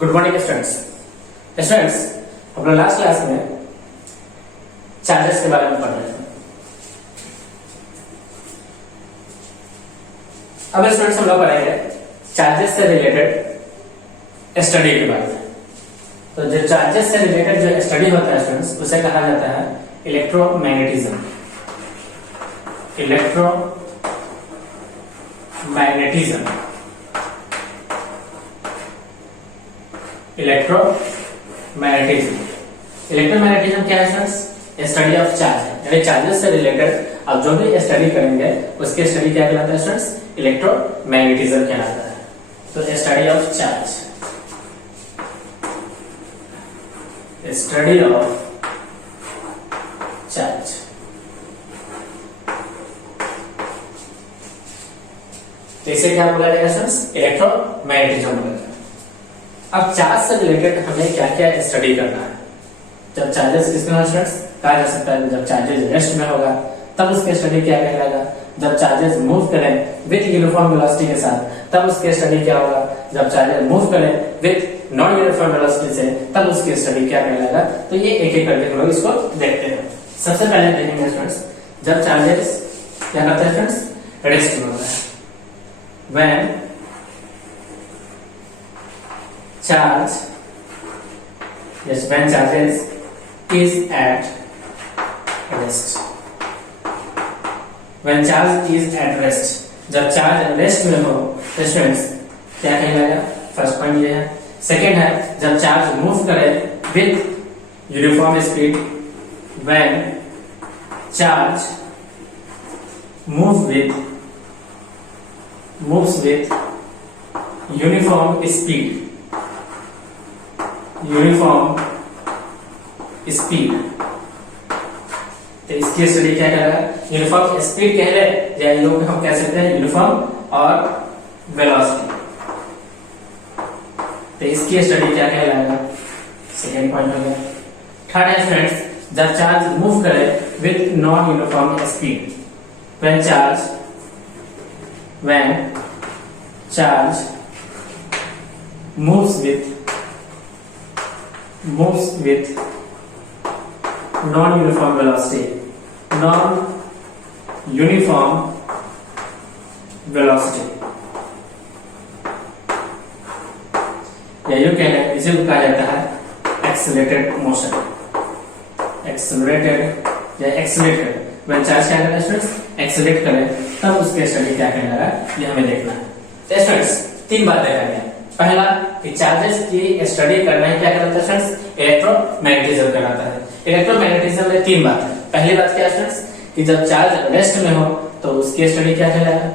Good morning students. Students, हम लोग last class में चार्जेस के बारे में पढ़ रहे थे। अब स्टूडेंट्स हम लोग पढ़ेंगे चार्जेस से रिलेटेड स्टडी के बारे में। तो जो चार्जेस से रिलेटेड जो स्टडी होता है स्टूडेंट्स, उसे कहा जाता है इलेक्ट्रोमैग्नेटिज्म। इलेक्ट्रोमैग्नेटिज्म इलेक्ट्रोमैग्नेटिज्म क्या है स्टूडेंट्स? स्टडी ऑफ चार्ज है, यानी चार्जेस से रिलेटेड आप जो भी स्टडी करेंगे उसके स्टडी क्या कहलाता है स्टूडेंट्स? इलेक्ट्रोमैग्नेटिज्म कहलाता है। तो study of charge, study of charge. तो इसे क्या बोला जाएगा स्टूडेंट्स? इलेक्ट्रोमैग्नेटिज्म बोला जाएगा। अब चार्ज से रिलेटेड हमें क्या क्या स्टडी करना है। जब चार्जेस किसमें हो स्टूडेंट्स, कहा जा सकता है जब चार्जेस रेस्ट में होगा तब उसके स्टडी क्या कहलाएगा। जब चार्जेस मूव करें विथ यूनिफॉर्म वेलोसिटी के साथ तब उसके स्टडी क्या होगा। जब चार्जेस मूव करें विथ नॉन यूनिफॉर्म वेलोसिटी से तब उसकी स्टडी क्या कहलाएगा। तो ये एक एक करके हम लोग इसको देखते हैं। सबसे पहले देखेंगे स्टूडेंट्स, जब चार्जेस क्या करते हैं स्टूडेंट्स? रेस्ट में होता है। When charge when charges is at rest, when charge is at rest, जब चार्ज रेस्ट में हो तो स्टूडेंट्स क्या कहलाएगा? फर्स्ट पॉइंट ये है। सेकेंड है जब चार्ज मूव करे with uniform speed, when charge moves with uniform speed, तो इसकी स्टडी क्या करेगा? यूनिफॉर्म स्पीड कह ले या लोग हम कह सकते हैं यूनिफॉर्म और वेलोसिटी। तो इसकी स्टडी क्या कहलाएगा? सेकेंड पॉइंट हो गया। थर्ड है फ्रेंड्स, जब चार्ज मूव करे with non uniform speed, when charge moves with non-uniform velocity, या यूं कह लें इसे कहा जाता है एक्सेलरेटेड मोशन, एक्सेलरेटेड या एक्सेलरेटेड। when चार्ज क्या करेगा स्टूडेंट्स? एक्सेलरेट करे तब उसके स्टडी क्या कहलाएगा, ये हमें देखना है। तो स्टूडेंट्स तीन बातें करेंगे। पहला कि चार्जेस की स्टडी करना है क्या कहलाता है स्टूडेंट्स? इलेक्ट्रोमैग्नेटिज्म कहलाता है। इलेक्ट्रोमैग्नेटिज्म में तीन बात है। पहली बात क्या है स्टूडेंट्स कि जब चार्ज रेस्ट में हो तो उसकी स्टडी क्या कहलाएगा।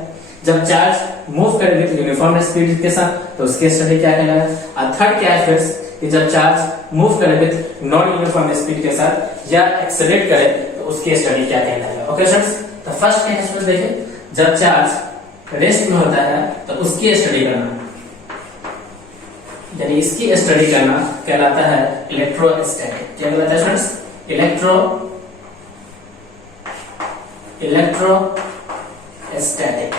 जब चार्ज मूव करे विद यूनिफॉर्म स्पीड के साथ तो उसकी स्टडी क्या कहलाएगा। और थर्ड क्या है स्टूडेंट्स कि जब चार्ज मूव करे विद नॉन यूनिफॉर्म स्पीड के साथ या एक्सेलरेट करे तो उसकी स्टडी क्या कहलाएगा। ओके स्टूडेंट्स, तो फर्स्ट क्या है स्टूडेंट्स देखिए, जब चार्ज रेस्ट में होता है तो उसकी स्टडी करना, यानी इसकी स्टडी करना कहलाता है इलेक्ट्रोस्टैटिक। क्या कहलाता है स्टूडेंट्स? इलेक्ट्रोस्टैटिक।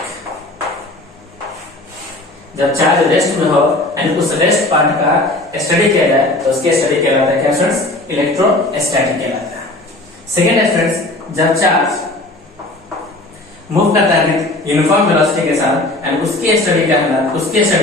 जब चार्ज रेस्ट में हो एंड उस रेस्ट पार्ट का स्टडी किया जाए तो उसकी स्टडी कहलाता है क्या स्टूडेंट्स? इलेक्ट्रोस्टैटिक कहलाता है। सेकेंड स्टूडेंट्स, जब चार्ज मूव करता है विद यूनिफॉर्म वेलोसिटी के साथ एंड उसकी स्टडी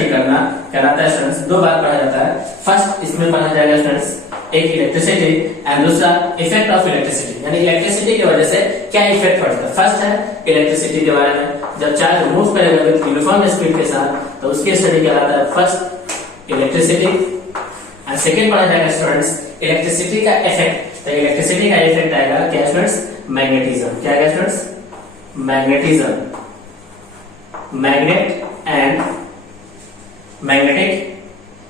करना कहलाता है स्टूडेंट्स, दो बार पढ़ा जाता है। फर्स्ट इसमें पढ़ा जाएगा स्टूडेंट्स एक इलेक्ट्रिसिटी एंड दूसरा इफेक्ट ऑफ इलेक्ट्रिसिटी, यानी इलेक्ट्रिसिटी की वजह से क्या इफेक्ट पड़ता है। फर्स्ट है इलेक्ट्रिसिटी के बारे में, जब चार्ज मूव करेगा विद यूनिफॉर्म स्पीड के साथ तो उसकी स्टडी कहलाता है फर्स्ट इलेक्ट्रिसिटी। एंड सेकेंड पढ़ा जाएगा स्टूडेंट्स इलेक्ट्रिसिटी का इफेक्ट। तो इलेक्ट्रिसिटी का इफेक्ट आएगा क्या स्टूडेंट्स? मैग्नेटिज्म। क्या है students? Magnetism, magnet and magnetic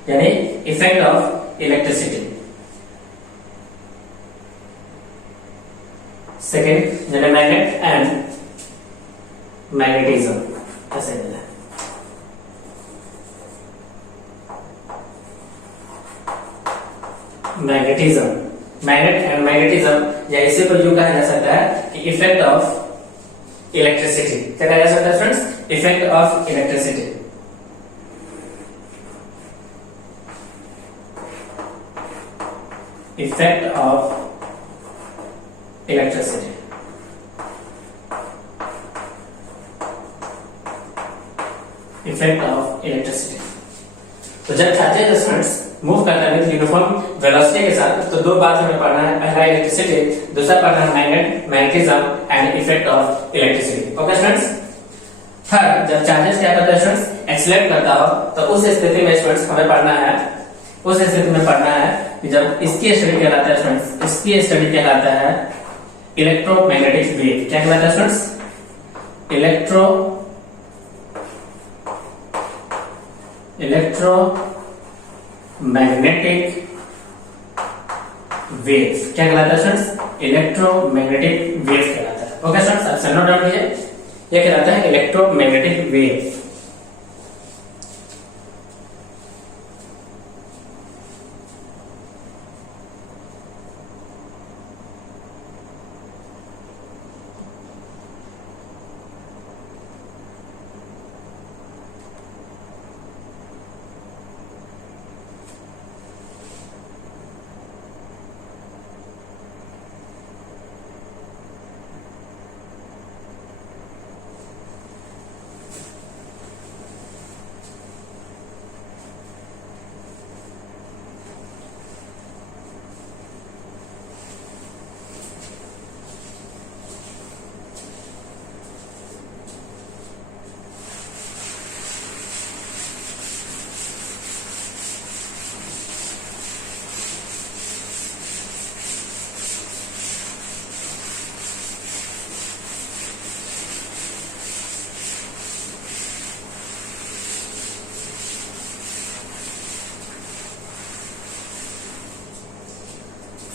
यानी इफेक्ट ऑफ इलेक्ट्रिसिटी। सेकेंड यानी मैग्नेट एंड मैग्नेटिज्म, ऐसे मिला। मैग्नेटिज्म, मैग्नेट एंड मैग्नेटिज्म या इसे को यूं कहा जा सकता है कि इफेक्ट ऑफ इलेक्ट्रिसिटी। क्या कहा जा सकता है friends? Effect of electricity. Effect of electricity. Effect of electricity. तो जब चार्जेस स्टूडेंट्स मूव करते हैं यूनिफॉर्म वेलोसिटी के साथ, तो दो बात हमें पढ़ना है, पहला इलेक्ट्रिसिटी, दूसरा पढ़ना है magnetism and effect of electricity. Okay students. Third, जब चार्जेस क्या करता है स्टूडेंट्स, एक्सीलरेट करता हो, तो उस स्थिति में स्टूडेंट्स हमें पढ़ना है, उस स्थिति में पढ़ना है कि जब इसकी स्टडी कहलाता है स्टूडेंट्स, इसकी स्टडी कहलाता है इलेक्ट्रोमैग्नेटिक वेव। क्या कहलाता है स्टूडेंट्स? Electromagnetic wave. क्या कहलाता है स्टूडेंट्स? इलेक्ट्रोमैग्नेटिक वेव कहलाता है। ओके स्टूडेंट्स, आप नोट डाउन कीजिए, यह कहलाता है electromagnetic wave.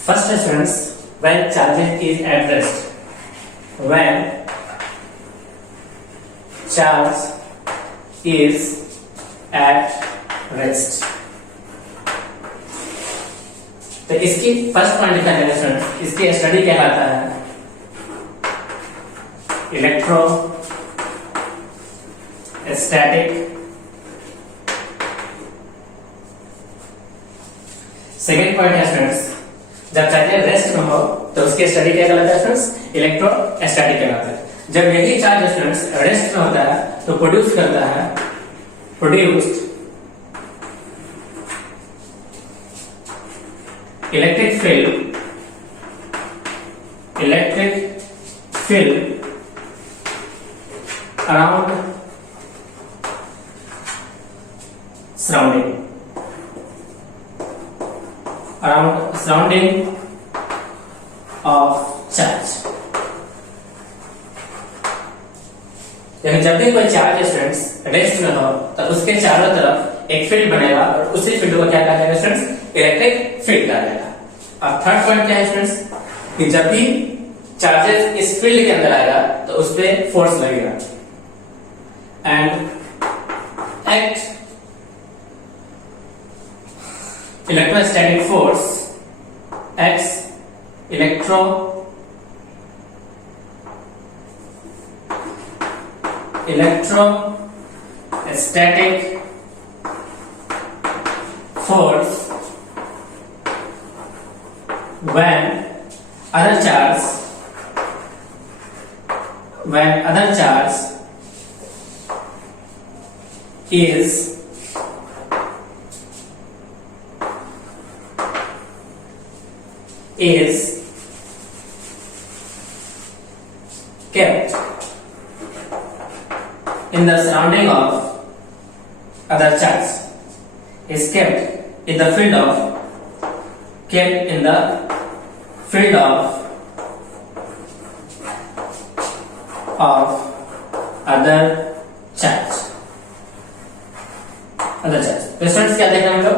First students, when charge is at rest, when charge is at rest, तो इसकी फर्स्ट पॉइंट लिखा है स्टूडेंट्स, इसकी स्टडी कहलाता है इलेक्ट्रोस्टैटिक। सेकेंड पॉइंट है स्टूडेंट्स, जब चार्ज रेस्ट में हो तो उसकी स्टडी क्या कहलाता है स्टूडेंट्स? इलेक्ट्रोस्टैटिक कहलाता है। जब यही चार्ज स्टूडेंट्स रेस्ट में होता है तो प्रोड्यूस करता है electric field around surrounding of charge। लेकिन जब भी कोई चार्ज स्टूडेंट्स रेस्ट में हो तो उसके चारों तरफ एक फील्ड बनेगा और उसी फील्ड को क्या कहा जाएगा स्टूडेंट्स? इलेक्ट्रिक फील्ड कहा जाएगा। अब थर्ड पॉइंट क्या है स्टूडेंट्स, कि जब भी चार्जेस इस फील्ड के अंदर आएगा तो उस पर फोर्स लगेगा and act electrostatic force x electrostatic force when other charge is kept in the surrounding of other charge, is kept in the field of other charge। तो स्टूडेंट्स क्या देखना हम लोग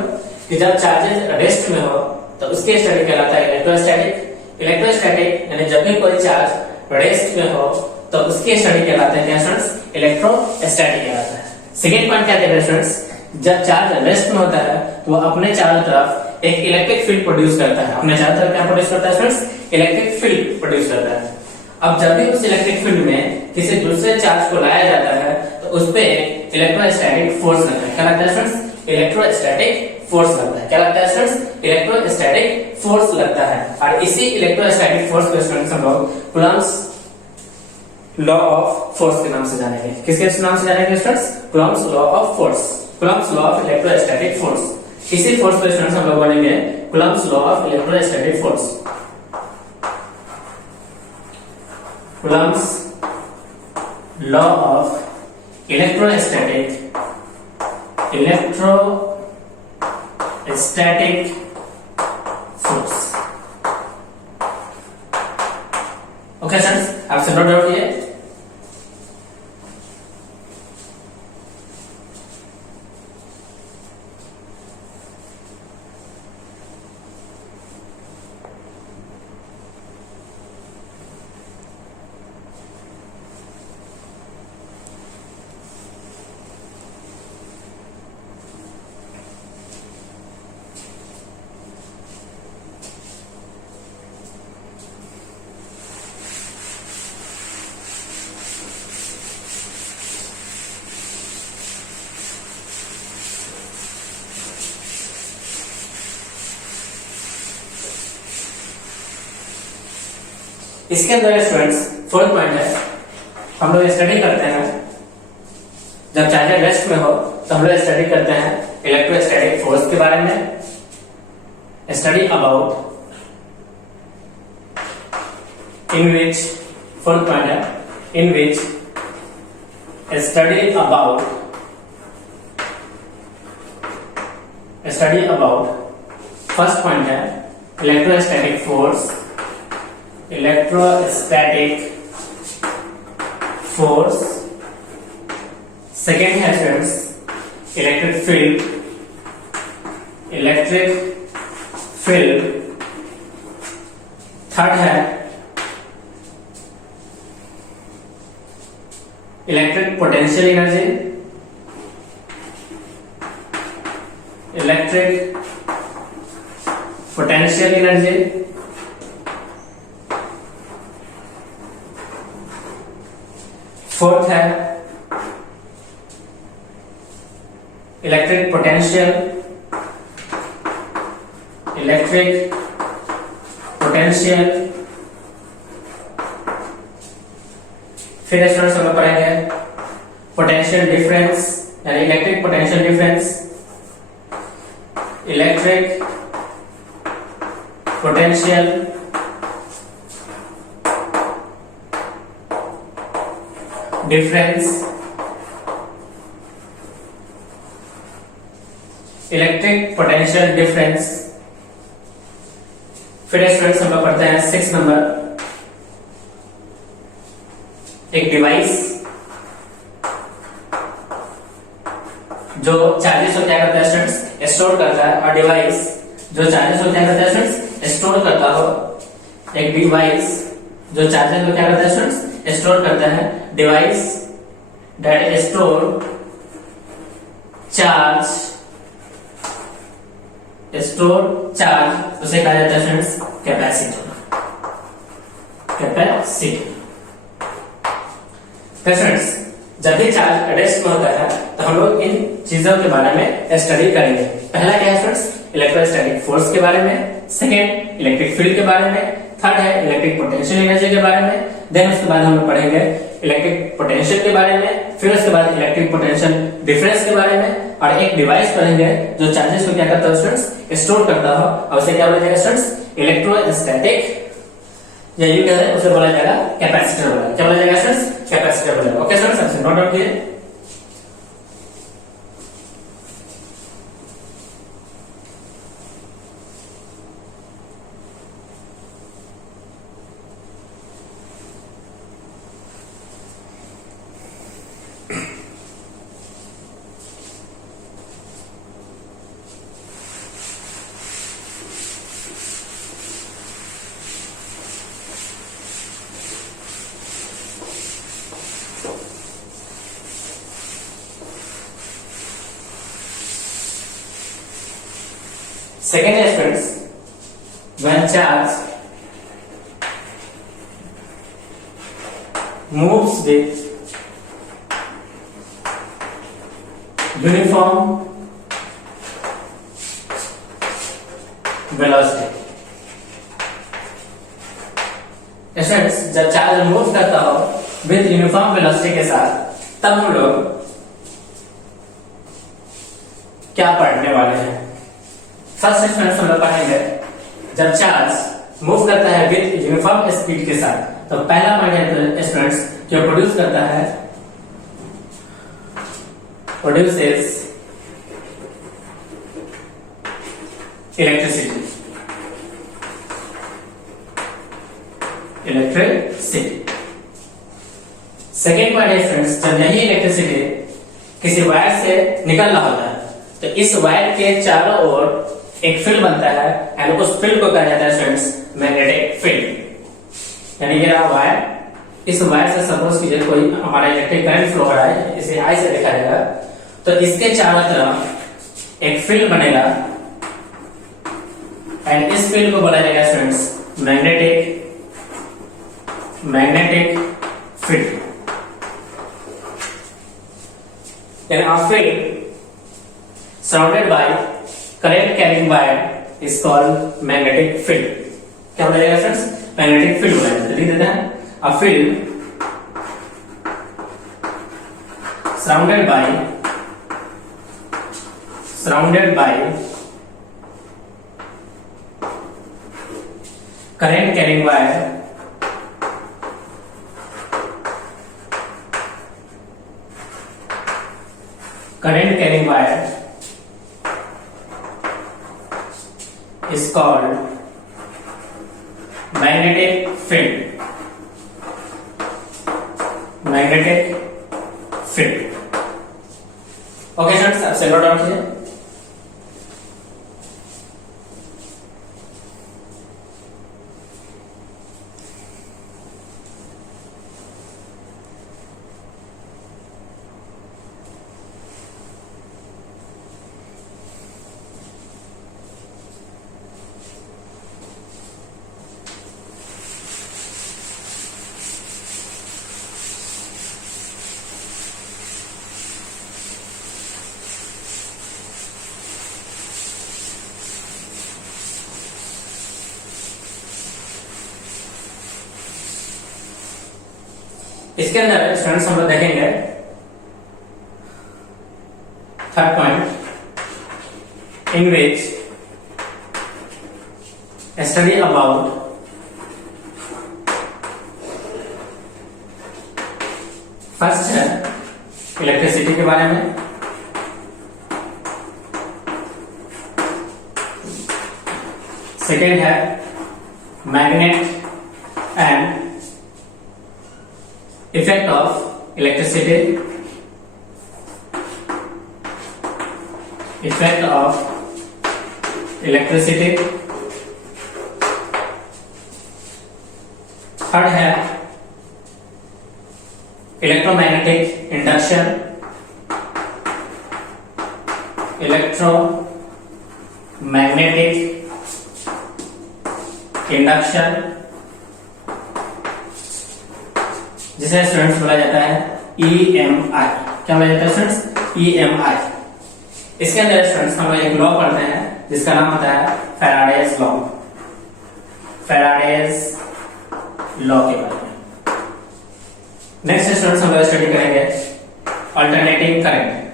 कि जब चार्जेस रेस्ट में हो तो उसके स्टडी कहलाता है इलेक्ट्रोस्टैटिक यानी जब भी कोई चार्ज रेस्ट में हो तो उसके स्टडी कहलाता है क्या स्टूडेंट्स? इलेक्ट्रोस्टैटिक कहलाता है। सेकेंड पॉइंट क्या देखते हैं स्टूडेंट्स, जब चार्ज रेस्ट में होता है तो वो अपने चारों तरफ एक इलेक्ट्रिक फील्ड प्रोड्यूस करता है। अपने चारों तरफ क्या प्रोड्यूस करता है स्टूडेंट्स? इलेक्ट्रिक फील्ड प्रोड्यूस करता है। अब जब भी उस इलेक्ट्रिक फील्ड में किसी दूसरे चार्ज को लाया जाता है तो उस पे एक इलेक्ट्रोस्टैटिक फोर्स लगता है। क्या लगता है स्टूडेंट्स? इलेक्ट्रोस्टैटिक फोर्स लगता है। क्या लगता है स्टूडेंट्स? इलेक्ट्रोस्टैटिक फोर्स लगता है। और इसी इलेक्ट्रोस्टैटिक फोर्स को स्टूडेंट्स हम लोग कूलम्ब्स लॉ ऑफ फोर्स के नाम से जानेंगे। किसके नाम से जानेंगे students? Coulomb's law of force, Coulomb's law of electrostatic force. इसी फोर्स को स्टूडेंट्स हम लोग बोलेंगे Coulomb's law of electrostatic force. Coulomb's law of electrostatic force. Okay friends, आपसे नोट डाउट किए? इसके अंदर स्टूडेंट्स फोर्थ पॉइंट है, हम लोग स्टडी करते हैं जब चार्जर रेस्ट में हो तो हम लोग स्टडी करते हैं इलेक्ट्रोस्टैटिक फोर्स के बारे में। Study about in which, fourth point है, इन विच स्टडी अबाउट फर्स्ट पॉइंट है इलेक्ट्रोस्टैटिक फोर्स, सेकेंड है स्टूडेंट्स इलेक्ट्रिक फील्ड, थर्ड है इलेक्ट्रिक पोटेंशियल एनर्जी, फोर्थ है इलेक्ट्रिक पोटेंशियल, फिर स्टूडेंट्स हम लोग पढ़ेंगे पोटेंशियल डिफरेंस, यानी electric potential difference, electric potential difference, electric potential difference. फिर स्टूडेंट्स हम लोग पढ़ते हैं 6 नंबर, एक डिवाइस जो चार्जेस को क्या करता है स्टूडेंट्स? स्टोर करता है। और डिवाइस जो चार्जेस को क्या करता है स्टूडेंट्स? स्टोर करता हो। एक डिवाइस जो चार्जेस को क्या करता है स्टूडेंट्स? स्टोर करता है। डिवाइस दैट स्टोर चार्ज, उसे कहा जाता है स्टूडेंट्स कैपेसिटर। स्टूडेंट्स जब भी चार्ज रेस्ट में होता है तो हम लोग इन चीजों के बारे में स्टडी करेंगे। पहला क्या है स्टूडेंट्स? इलेक्ट्रोस्टैटिक फोर्स के बारे में, सेकेंड इलेक्ट्रिक फील्ड के बारे में, थर्ड है इलेक्ट्रिक पोटेंशियल एनर्जी के बारे में, देन उसके बाद हम लोग पढ़ेंगे इलेक्ट्रिक पोटेंशियल के बारे में, फिर उसके बाद इलेक्ट्रिक पोटेंशियल डिफरेंस के बारे में, और एक डिवाइस पढ़ेंगे जो चार्जेस को क्या करता है स्टूडेंट्स? स्टोर करता हो, और उसे क्या बोला जाएगा स्टूडेंट्स? इलेक्ट्रोस्टैटिक, या यूं कह रहे हैं उसे बोला जाएगा कैपेसिटर बोला। क्या बोला जाएगा स्टूडेंट्स? कैपेसिटर बोला। ओके स्टूडेंट्स, हमसे नोट डाउन कीजिए। Second is friends, when charge moves with uniform velocity. Students जब चार्ज मूव करता हो विद यूनिफॉर्म वेलोसिटी के साथ तब हम लोग क्या पढ़ने वाले हैं। फर्स्ट स्टूडेंट्स हम लोग पढ़ेंगे जब चार्ज मूव करता है विद यूनिफॉर्म स्पीड के साथ, तो पहला पॉइंट है स्टूडेंट्स जो प्रोड्यूस करता है, produces electricity, electricity. Second point है स्टूडेंट्स जब यही इलेक्ट्रिसिटी किसी वायर से निकल रहा होता है तो इस वायर के चारों ओर एक फील्ड बनता है एंड उस फील्ड को कहा जाता है स्टूडेंट्स मैग्नेटिक फील्ड। यानी ये रहा वायर, इस वायर से सपोज कीजिए कोई हमारा इलेक्ट्रिक करंट फ्लो हो रहा है, इसे आई से देखा जाएगा तो इसके चारों तरफ एक फील्ड बनेगा एंड इस फील्ड को बोला जाएगा students magnetic field. Then a field surrounded by current carrying wire is called magnetic field। क्या बोला जाएगा फ्रेंड्स? मैग्नेटिक फील्ड बोला जाता है। लिख देते हैं a field surrounded by current carrying wire is called magnetic field। Okay students अब से नोट डाउन कीजिए। इसके अंदर स्टूडेंट्स हम लोग देखेंगे third point in which study about first है इलेक्ट्रिसिटी के बारे में, सेकेंड है magnet and effect of electricity, third है इलेक्ट्रोमैग्नेटिक इंडक्शन, जिसे स्टूडेंट्स बोला जाता है EMI। क्या बोला जाता है स्टूडेंट्स? EMI। इसके अंदर स्टूडेंट्स हम लोग एक लॉ पढ़ते हैं जिसका नाम होता है फैराडेज लॉ के बारे में। नेक्स्ट स्टूडेंट्स हम लोग स्टडी करेंगे अल्टरनेटिंग करंट।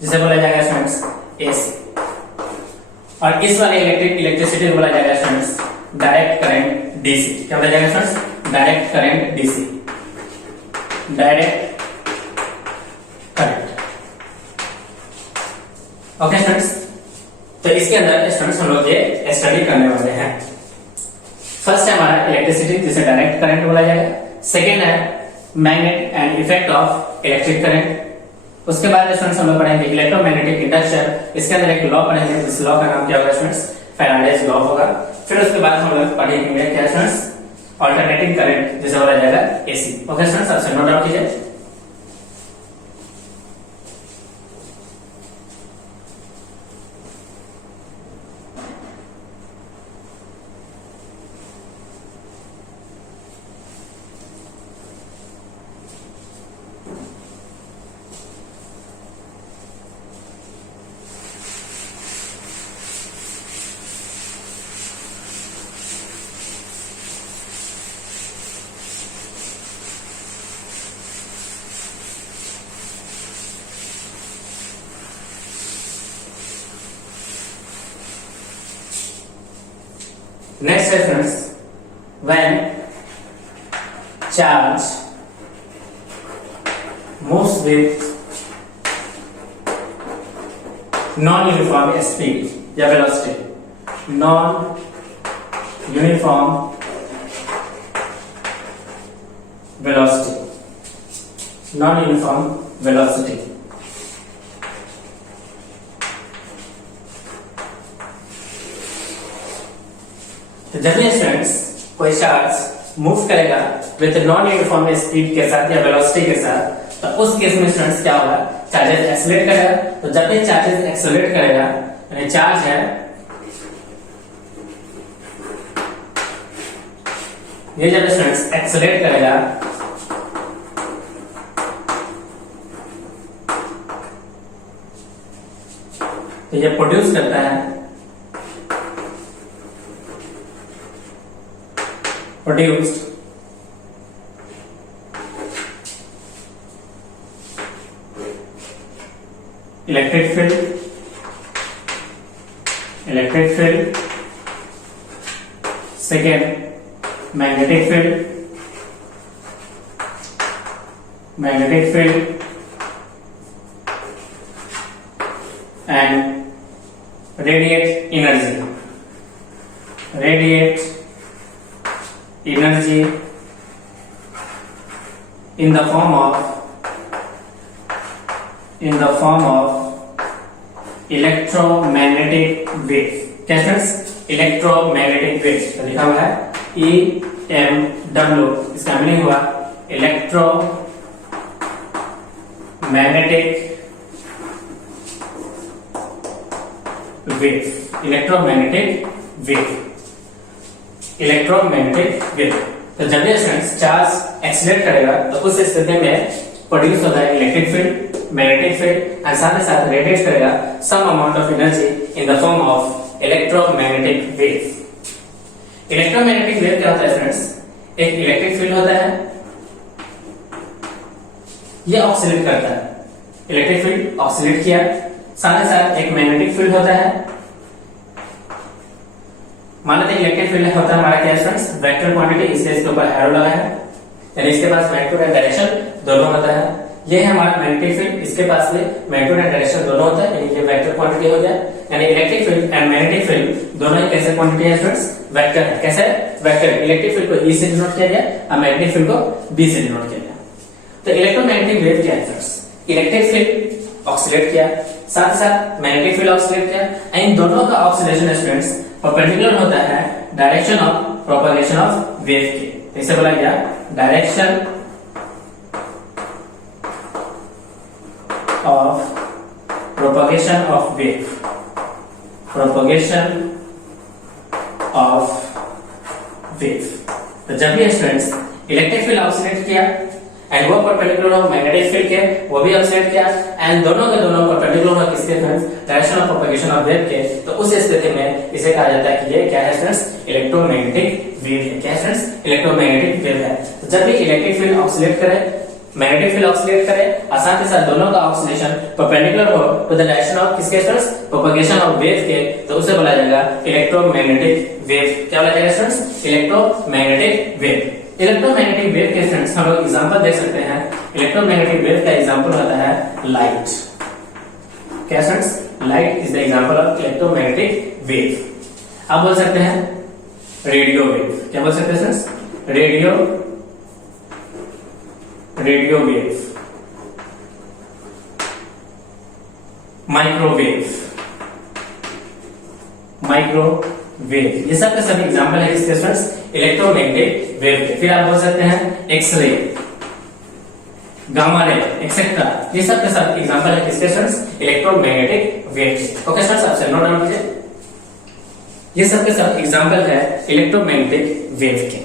जिसे बोला जाएगा स्टूडेंट्स AC। और इस वाले इलेक्ट्रिसिटी को बोला जाएगा स्टूडेंट्स डायरेक्ट करंट DC। क्या बोला जाएगा students? Direct current DC, direct current. Okay students, तो इसके अंदर स्टूडेंट्स हम लोग ये स्टडी करने वाले हैं। फर्स्ट है हमारा इलेक्ट्रिसिटी जिसे डायरेक्ट करंट बोला जाएगा, सेकेंड है magnet and effect of electric current, उसके बाद स्टूडेंट्स हम लोग पढ़ेंगे इलेक्ट्रोमैग्नेटिक इंडक्शन। इसके अंदर एक लॉ पढ़ेंगे, इस लॉ का नाम क्या होगा स्टूडेंट्स? फैराडेज लॉ होगा। फिर उसके बाद हम लोग पढ़ेंगे क्या स्टूडेंट्स? अल्टरनेटिंग करंट जिसे बोला जाएगा AC। ओके स्टूडेंट्स, आपसे नोट डाउन कीजिए। नेक्स्ट है friends, when charge moves with non-uniform speed या velocity, non-uniform velocity, non-uniform velocity. तो जब ये स्टूडेंट्स कोई चार्ज मूव करेगा विथ नॉन यूनिफॉर्म स्पीड के साथ या वेलोसिटी के साथ, तो उस केस में स्टूडेंट्स क्या होगा, चार्जेस एक्सेलरेट करेगा। तो जब भी चार्जेस एक्सेलरेट करेगा, यानी चार्ज है ये, जब स्टूडेंट्स एक्सेलरेट करेगा तो ये प्रोड्यूस करता है produced electric field, second magnetic field, and radiate energy in the form of electromagnetic wave। क्या फ्रेंड्स, इलेक्ट्रोमैग्नेटिक वेव तो लिखा हुआ है EMW, इसका मीनिंग हुआ इलेक्ट्रोमैग्नेटिक वेव, इलेक्ट्रोमैग्नेटिक वेव। तो जब ये चार्ज एक्सीलरेट करेगा तो उस स्थिति में प्रोड्यूस होता है इलेक्ट्रिक फील्ड, मैग्नेटिक फील्ड, और साथ ही साथ रेडिएट करेगा some amount of energy in the form of electromagnetic wave. Electromagnetic wave क्या होता है फ्रेंड्स, एक इलेक्ट्रिक फील्ड होता है, ये ऑक्सीलेट करता है, इलेक्ट्रिक फील्ड ऑक्सीलेट किया, साथ ही साथ एक मैग्नेटिक फील्ड होता है। मान लेते हैं इलेक्ट्रिक फील्ड होता है हमारा क्या फ्रेंड्स, वेक्टर क्वांटिटी, इसलिए इसके ऊपर एरो लगा है, यानी इसके पास मैग्नीट्यूड एंड डायरेक्शन दोनों होता है। ये है हमारा मैग्नेटिक फील्ड, इसके पास में मैग्नीट्यूड एंड डायरेक्शन दोनों होता है, यानी ये वेक्टर क्वांटिटी हो गया। यानी electric field and magnetic field दोनों ही कैसे क्वांटिटी है फ्रेंड्स, वेक्टर है। कैसे वेक्टर, इलेक्ट्रिक फील्ड को E से डिनोट किया गया और मैग्नेटिक फील्ड को B से डिनोट किया गया। तो इलेक्ट्रोमैग्नेटिक वेव क्या है फ्रेंड्स, इलेक्ट्रिक फील्ड ऑक्सीलेट किया, साथ ही साथ मैग्नेटिक फील्ड ऑक्सीलेट किया, इन दोनों का ऑक्सीलेशन स्टूडेंट्स परपेंडिकुलर होता है direction of propagation of wave के। इसे बोला गया direction of propagation of wave, तो जब भी स्टूडेंट्स इलेक्ट्रिक फील्ड ऑक्सीलेट किया एंड वो परपेंडिकुलर ऑफ मैग्नेटिक फील्ड के, वो भी ऑक्सीलेट किया, एंड दोनों के दोनों परपेंडिकुलर हो किसके friends, direction of propagation of wave के, तो उस स्थिति में इसे कहा जाता है कि ये क्या है फ्रेंड्स, इलेक्ट्रोमैग्नेटिक वेव है। क्या है फ्रेंड्स, इलेक्ट्रोमैग्नेटिक वेव है। तो जब भी इलेक्ट्रिक फील्ड ऑक्सीलेट करे, मैग्नेटिक फील्ड ऑक्सीलेट करे, और साथ ही साथ दोनों का ऑक्सीलेशन परपेंडिकुलर हो टू द डायरेक्शन ऑफ किसके फ्रेंड्स, प्रोपगेशन ऑफ वेव के, तो उसे बोला जाएगा इलेक्ट्रोमैग्नेटिक वेव। क्या बोला जाएगा friends, electromagnetic wave. Electromagnetic wave के फ्रेंड्स हम लोग एग्जांपल देख सकते हैं। इलेक्ट्रोमैग्नेटिक वेव का एग्जांपल होता है लाइट। क्या friends, light is the example of electromagnetic wave. आप बोल सकते हैं रेडियो वेव। क्या बोल सकते हैं फ्रेंड्स, रेडियो वेव, माइक्रोवेव, ये सब के सब एग्जांपल है किसके फ्रेंड्स, इलेक्ट्रोमैग्नेटिक वेव के। फिर आप बोल सकते हैं एक्सरे, गामा रे, एक्सेट्रा, ये सब के सब एग्जांपल है किसके फ्रेंड्स, इलेक्ट्रोमैग्नेटिक वेव के। ओके फ्रेंड्स, आप नोट डाउन कीजिए, ये सब के सब एग्जांपल है इलेक्ट्रोमैग्नेटिक वेव के।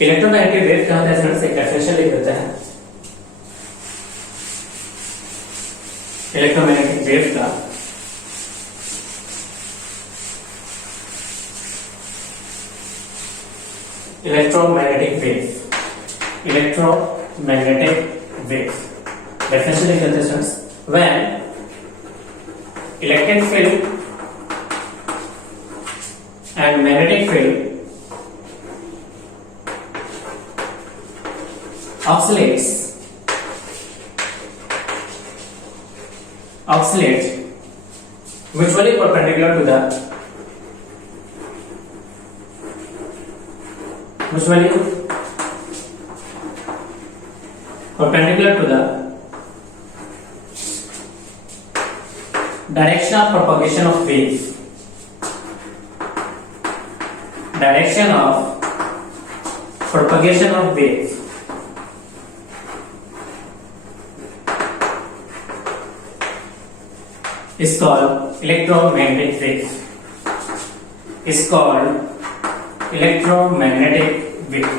इलेक्ट्रोमैग्नेटिक वेव क्या होता है स्टूडेंट्स, एक डेफिनेशन लिख देते हैं। इलेक्ट्रोमैग्नेटिक वेव का इलेक्ट्रोमैग्नेटिक वेव डेफिनेशन लिख देते हैं students. When electric field and magnetic field oscillates mutually perpendicular to the direction of propagation of wave, is called electromagnetic wave.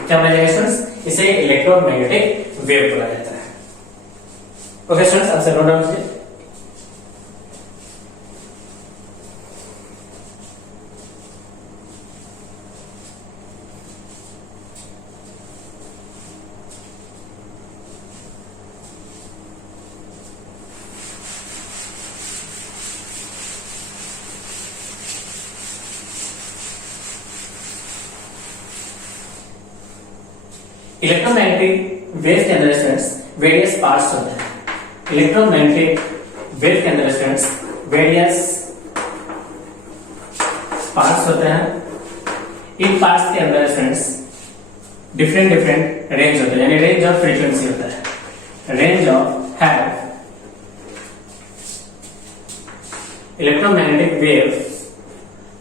क्या बोला जाएगा स्टूडेंट्स, इसे इलेक्ट्रोमैग्नेटिक वेव बोला जाता है। Okay students, answer note down कीजिए। इलेक्ट्रोमैग्नेटिक वेव के अंदर स्टूडेंट्स वेरियस पार्ट्स होते हैं। इलेक्ट्रोमैग्नेटिक वेव के अंदर स्टूडेंट्स वेरियस पार्ट्स होते हैं। इन पार्ट्स के अंदर स्टूडेंट्स डिफरेंट रेंज होते हैं, यानी रेंज ऑफ फ्रीक्वेंसी होता है। Range of have electromagnetic wave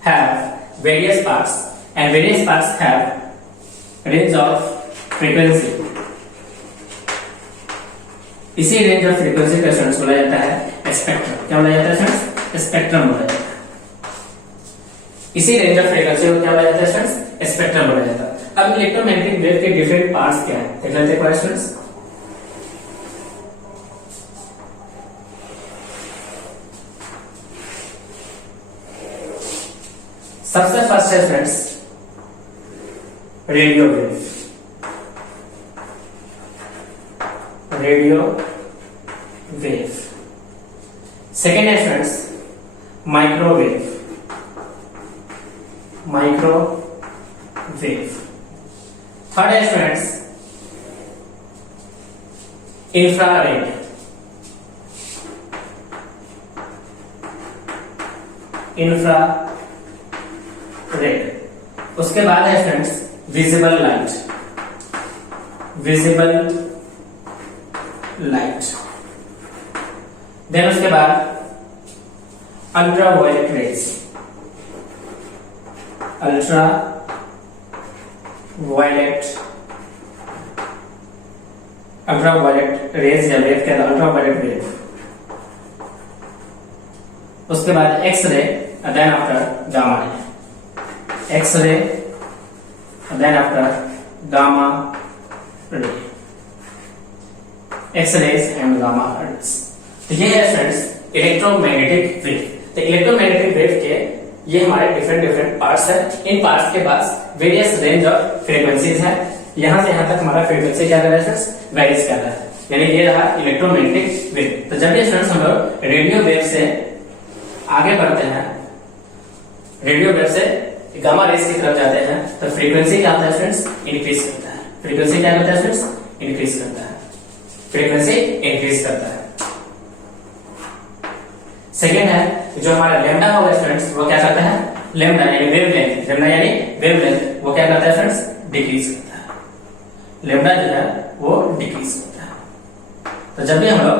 have various parts and various parts have range of frequency. इसी रेंज ऑफ फ्रीक्वेंसी का स्टूडेंट्स बोला जाता है स्पेक्ट्रम। क्या बोला जाता है स्टूडेंट्स, स्पेक्ट्रम बोला जाता है। इसी रेंज ऑफ फ्रीक्वेंसी को क्या बोला जाता है स्टूडेंट्स, स्पेक्ट्रम बोला जाता है। अब इलेक्ट्रोमैग्नेटिक वेव के डिफरेंट पार्ट्स क्या है देख लेते हैं स्टूडेंट्स। सबसे फर्स्ट है स्टूडेंट्स रेडियो वेव। सेकेंड है स्टूडेंट्स माइक्रोवेव। थर्ड है स्टूडेंट्स इंफ्रारेड। उसके बाद है स्टूडेंट्स विजिबल लाइट। देन उसके बाद अल्ट्रावायलेट रेज। अल्ट्रावायलेट रेज या वेव के अल्ट्रावायलेट वेव। उसके बाद x-ray, then after gamma ray. X-ray, then after gamma ray. X-rays and gamma rays. तो ये है फ्रेंड्स इलेक्ट्रोमैग्नेटिक वेव। तो इलेक्ट्रोमैग्नेटिक वेव के ये हमारे डिफरेंट पार्ट्स हैं। इन पार्ट्स के पास वेरियस रेंज ऑफ फ्रीक्वेंसीज है। यहां से यहां तक हमारा फ्रीक्वेंसी क्या कर रहा है फ्रेंड्स, वेरीज कर रहा है। यानी ये रहा इलेक्ट्रोमैग्नेटिक वेव। तो जब भी स्टूडेंट्स हम लोग रेडियो वेव से आगे बढ़ते हैं, रेडियो वेव से गामा रेज की तरफ जाते हैं, तो फ्रीक्वेंसी क्या होता है फ्रेंड्स, इंक्रीज करता है। फ्रीक्वेंसी क्या करता है फ्रेंड्स, इंक्रीज करता है। फ्रीक्वेंसी इंक्रीज करता है। सेकेंड है जो हमारा लैम्डा होगा स्टूडेंट्स, वो क्या करता है, लैम्डा यानी वेवलेंथ, वो क्या करता है फ्रेंड्स, डिक्रीज करता है। लैम्डा जो है वो डिक्रीज करता है। तो जब भी हम लोग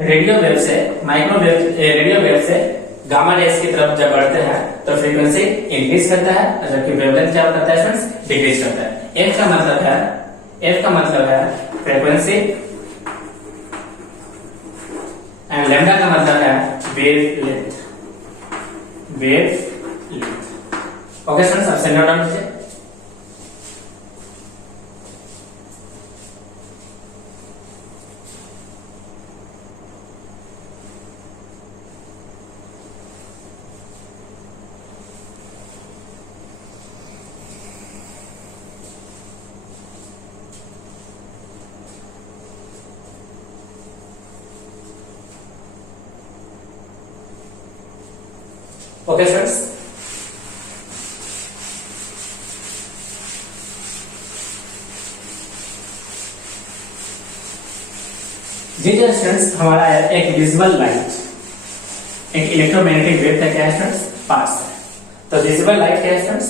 रेडियो वेव से गामा रेज की तरफ जब बढ़ते हैं तो फ्रीक्वेंसी इंक्रीज करता है, जबकि वेवलेंथ क्या करता है फ्रेंड्स, डिक्रीज करता है। एफ का मतलब है फ्रीक्वेंसी एंड लैम्डा का मतलब है वेवलेंथ। ओके स्टूडेंट्स, अब सेंड डाउन कीजिए। ओके स्टूडेंट्स, जी स्टूडेंट्स, हमारा है एक विजुअल लाइट, एक इलेक्ट्रोमैग्नेटिक वेव का क्या है स्टूडेंट्स, पास है। तो विजिबल लाइट क्या है स्टूडेंट्स,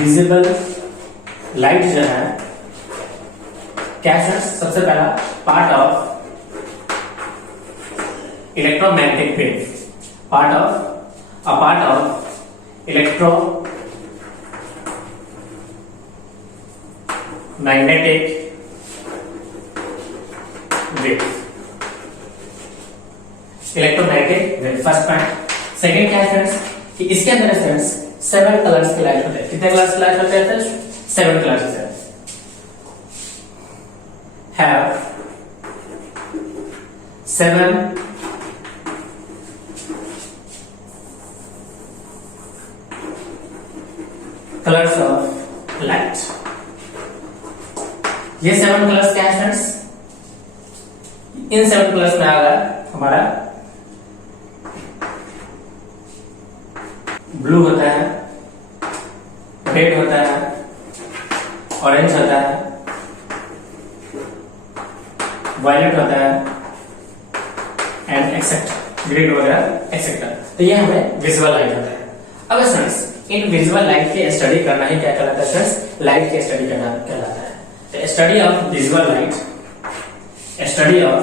विजिबल लाइट जो है क्या है स्टूडेंट्स, सबसे पहला part of electromagnetic wave, part of electro magnetic wave, electromagnetic wave, first point. Second क्या है फ्रेंड्स कि इसके अंदर फ्रेंड्स 7 कलर्स के लाइट होते हैं। कितने कलर्स के लाइट होते हैं? 7 कलर्स से have 7 कलर्स ऑफ लाइट। ये 7 कलर्स क्या है फ्रेंड्स? इन 7 कलर्स में आएगा हमारा ब्लू होता है, रेड होता है, ऑरेंज होता है, वायलेट होता है एंड एक्सेट्रा, ग्रीन वगैरह एक्सेट्रा। तो ये हमें विजुअल लाइट होता है। अब स्टूडेंट्स, इन विजुअल लाइट की स्टडी करना ही क्या कहलाता है फ्रेंड्स? लाइट की स्टडी करना कहलाता है। तो study of visual light, study of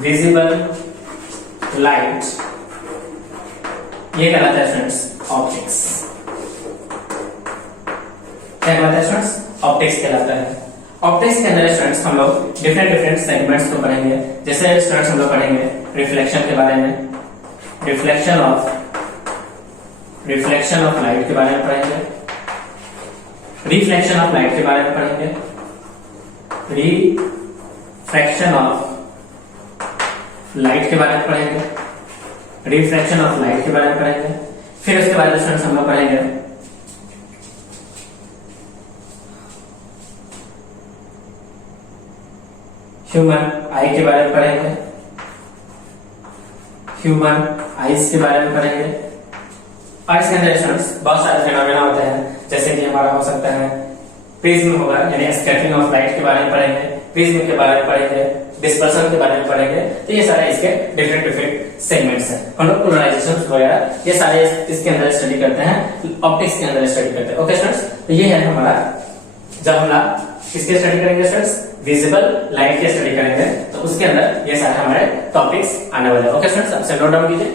visible light, ये कहलाता है फ्रेंड्स ऑप्टिक्स। क्या कहलाता है स्टूडेंट्स? ऑप्टिक्स कहलाता है। ऑप्टिक्स के अंदर स्टूडेंट्स हम लोग डिफरेंट सेगमेंट्स को पढ़ेंगे। जैसे स्टूडेंट्स हम लोग पढ़ेंगे रिफ्लेक्शन के बारे में, रिफ्लेक्शन ऑफ लाइट के बारे में पढ़ेंगे, रिफ्लेक्शन ऑफ लाइट के बारे में पढ़ेंगे, रिफ्रैक्शन ऑफ लाइट के बारे में पढ़ेंगे, रिफ्रैक्शन ऑफ लाइट के बारे में पढ़ेंगे। फिर उसके बाद स्टूडेंट्स हम लोग पढ़ेंगे ह्यूमन आई के बारे में पढ़ेंगे, ह्यूमन आईज के बारे में पढ़ेंगे। और इसके अंदर स्टूडेंट्स बहुत सारे फिनोमेना होते हैं, जैसे कि हमारा हो सकता है प्रिज्म होगा, यानी स्कैटरिंग ऑफ लाइट के बारे में पढ़ेंगे, प्रिज्म के बारे में पढ़ेंगे, डिस्पर्सन के बारे में पढ़ेंगे। तो ये सारे इसके डिफरेंट सेगमेंट्स हैं। हम लोग पोलराइजेशन वगैरह ये सारे इसके अंदर स्टडी करते हैं, ऑप्टिक्स के अंदर स्टडी करते हैं। ओके स्टूडेंट्स, तो ये है हमारा, जब हम किसके स्टडी करेंगे स्टूडेंट्स? विजिबल लाइट की स्टडी करेंगे, तो उसके अंदर ये सारे हमारे टॉपिक्स आने वाले हैं। ओके स्टूडेंट्स, आपसे नोट डाउन कीजिए।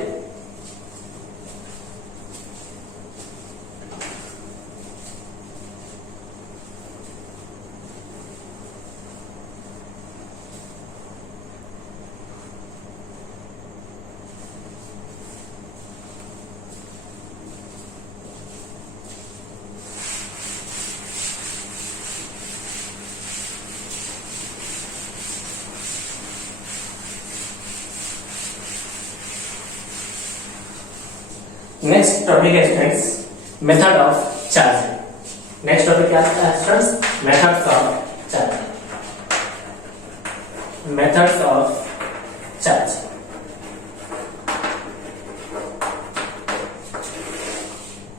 नेक्स्ट टॉपिक है students method of charging. Next topic क्या है students? Methods of charging, methods of charging.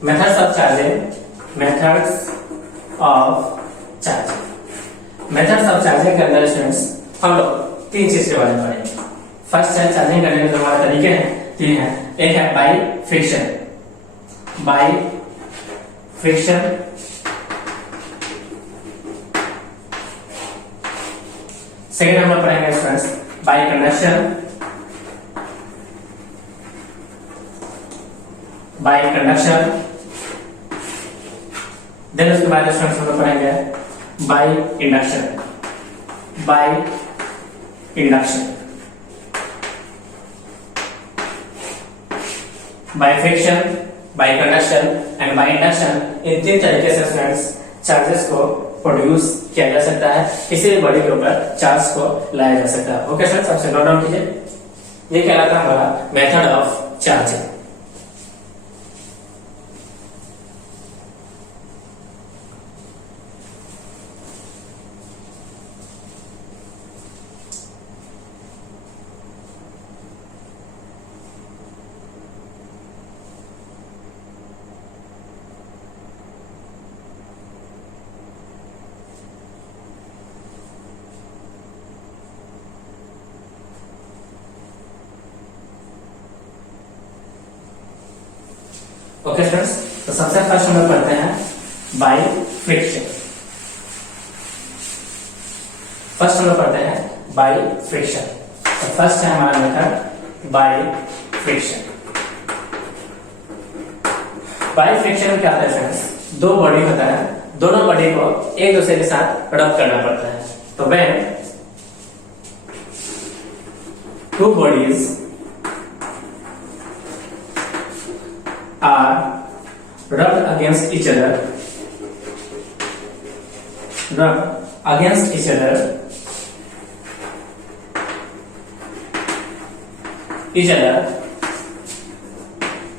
Methods of charging, methods of charging, methods of charging के अंदर स्टूडेंट्स हम लोग 3 चीज के बारे में पढ़ेंगे। फर्स्ट है चार्जिंग करने के जो हमारे तरीके हैं 3 हैं। एक है बाई फ्रिक्शन, सेकेंड हम लोग पढ़ेंगे स्टूडेंट्स बाई कंडक्शन, देन उसके बाद स्टूडेंट्स हम लोग पढ़ेंगे by induction, by friction, by conduction and by induction. इन 3 तरीके से स्टूडेंट्स चार्जेस को प्रोड्यूस किया जा सकता है, किसी भी बॉडी के ऊपर चार्ज को लाया जा सकता है। ओके स्टूडेंट्स, आपसे नोट डाउन कीजिए। ये कहलाता है हमारा method of charging. Okay students, तो सबसे फर्स्ट हम लोग पढ़ते हैं बाय फ्रिक्शन। फर्स्ट हम लोग पढ़ते हैं बाय फ्रिक्शन। तो फर्स्ट है हमारा method by friction. By friction में क्या होता है फ्रेंड्स, दो बॉडी होता है, दोनों बॉडी को एक दूसरे के साथ रब करना पड़ता है। तो when two bodies are rubbed against each other,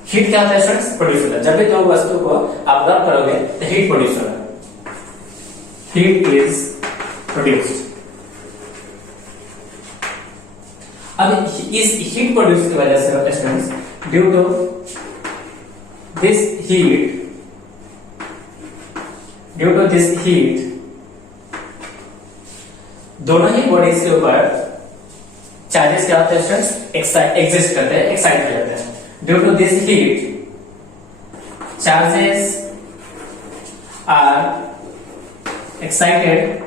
heat क्या होता है स्टूडेंट्स, प्रोड्यूस होता है। जब भी दो वस्तु को आप रब करोगे तो हीट प्रोड्यूस होगा, हीट इज प्रोड्यूस्ड। अब इस हीट प्रोड्यूस की वजह से students, due to this heat, दोनों ही बॉडीज के ऊपर चार्जेस क्या होते हैं स्टूडेंट्स, एग्जिस्ट करते हैं, एक्साइट हो जाते हैं। Due to this heat charges are excited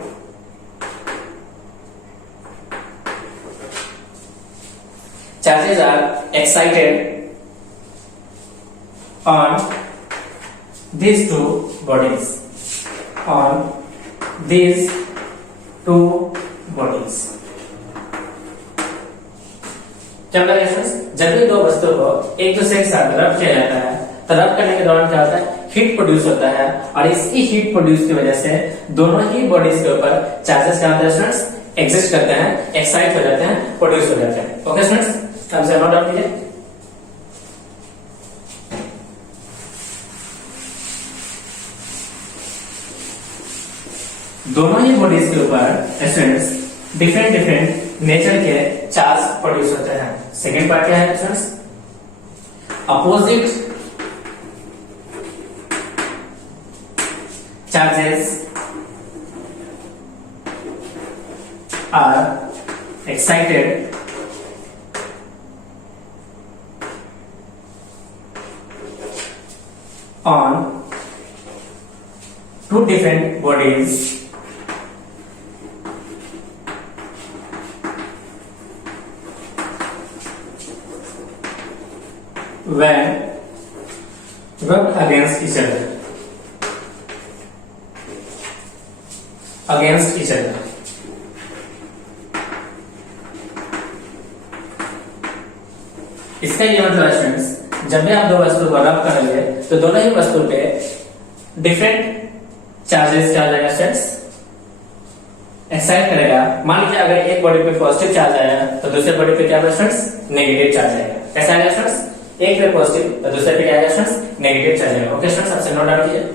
on these two bodies, क्या होता है, जब भी दो वस्तु को एक दूसरे के साथ रब किया जाता है तो रब करने के दौरान क्या होता है, हीट प्रोड्यूस होता है, और इसी हीट प्रोड्यूस की वजह से दोनों ही बॉडीज के ऊपर चार्जेस क्या होते हैं स्टूडेंट्स, एग्जिस्ट करते हैं, एक्साइट हो जाते हैं, प्रोड्यूस हो जाते हैं। ओके स्टूडेंट्स, अब से नोट डाउन कीजिए। दोनों ही बॉडीज के ऊपर स्टूडेंट्स डिफरेंट नेचर के चार्ज प्रोड्यूस होते हैं। सेकेंड पार्ट क्या है students, opposite charges are excited on two different bodies when rubbed against each other, इसका ये मतलब है स्टूडेंट्स, जब भी आप दो वस्तु को रब करेंगे तो दोनों ही वस्तु पे डिफरेंट चार्जेस क्या जाएगा स्टूडेंट्स, एक्साइट करेगा। मान लीजिए अगर एक बॉडी पे पॉजिटिव चार्ज आया तो दूसरे बॉडी पे क्या स्टूडेंट्स, नेगेटिव चार्ज आएगा। कैसा आएगा स्टूडेंट्स, एक पे पॉजिटिव तो दूसरे पे क्या आएगा स्टूडेंट्स, नेगेटिव चार्ज आएगा। ओके स्टूडेंट्स, सबसे नोट डाउन कीजिए।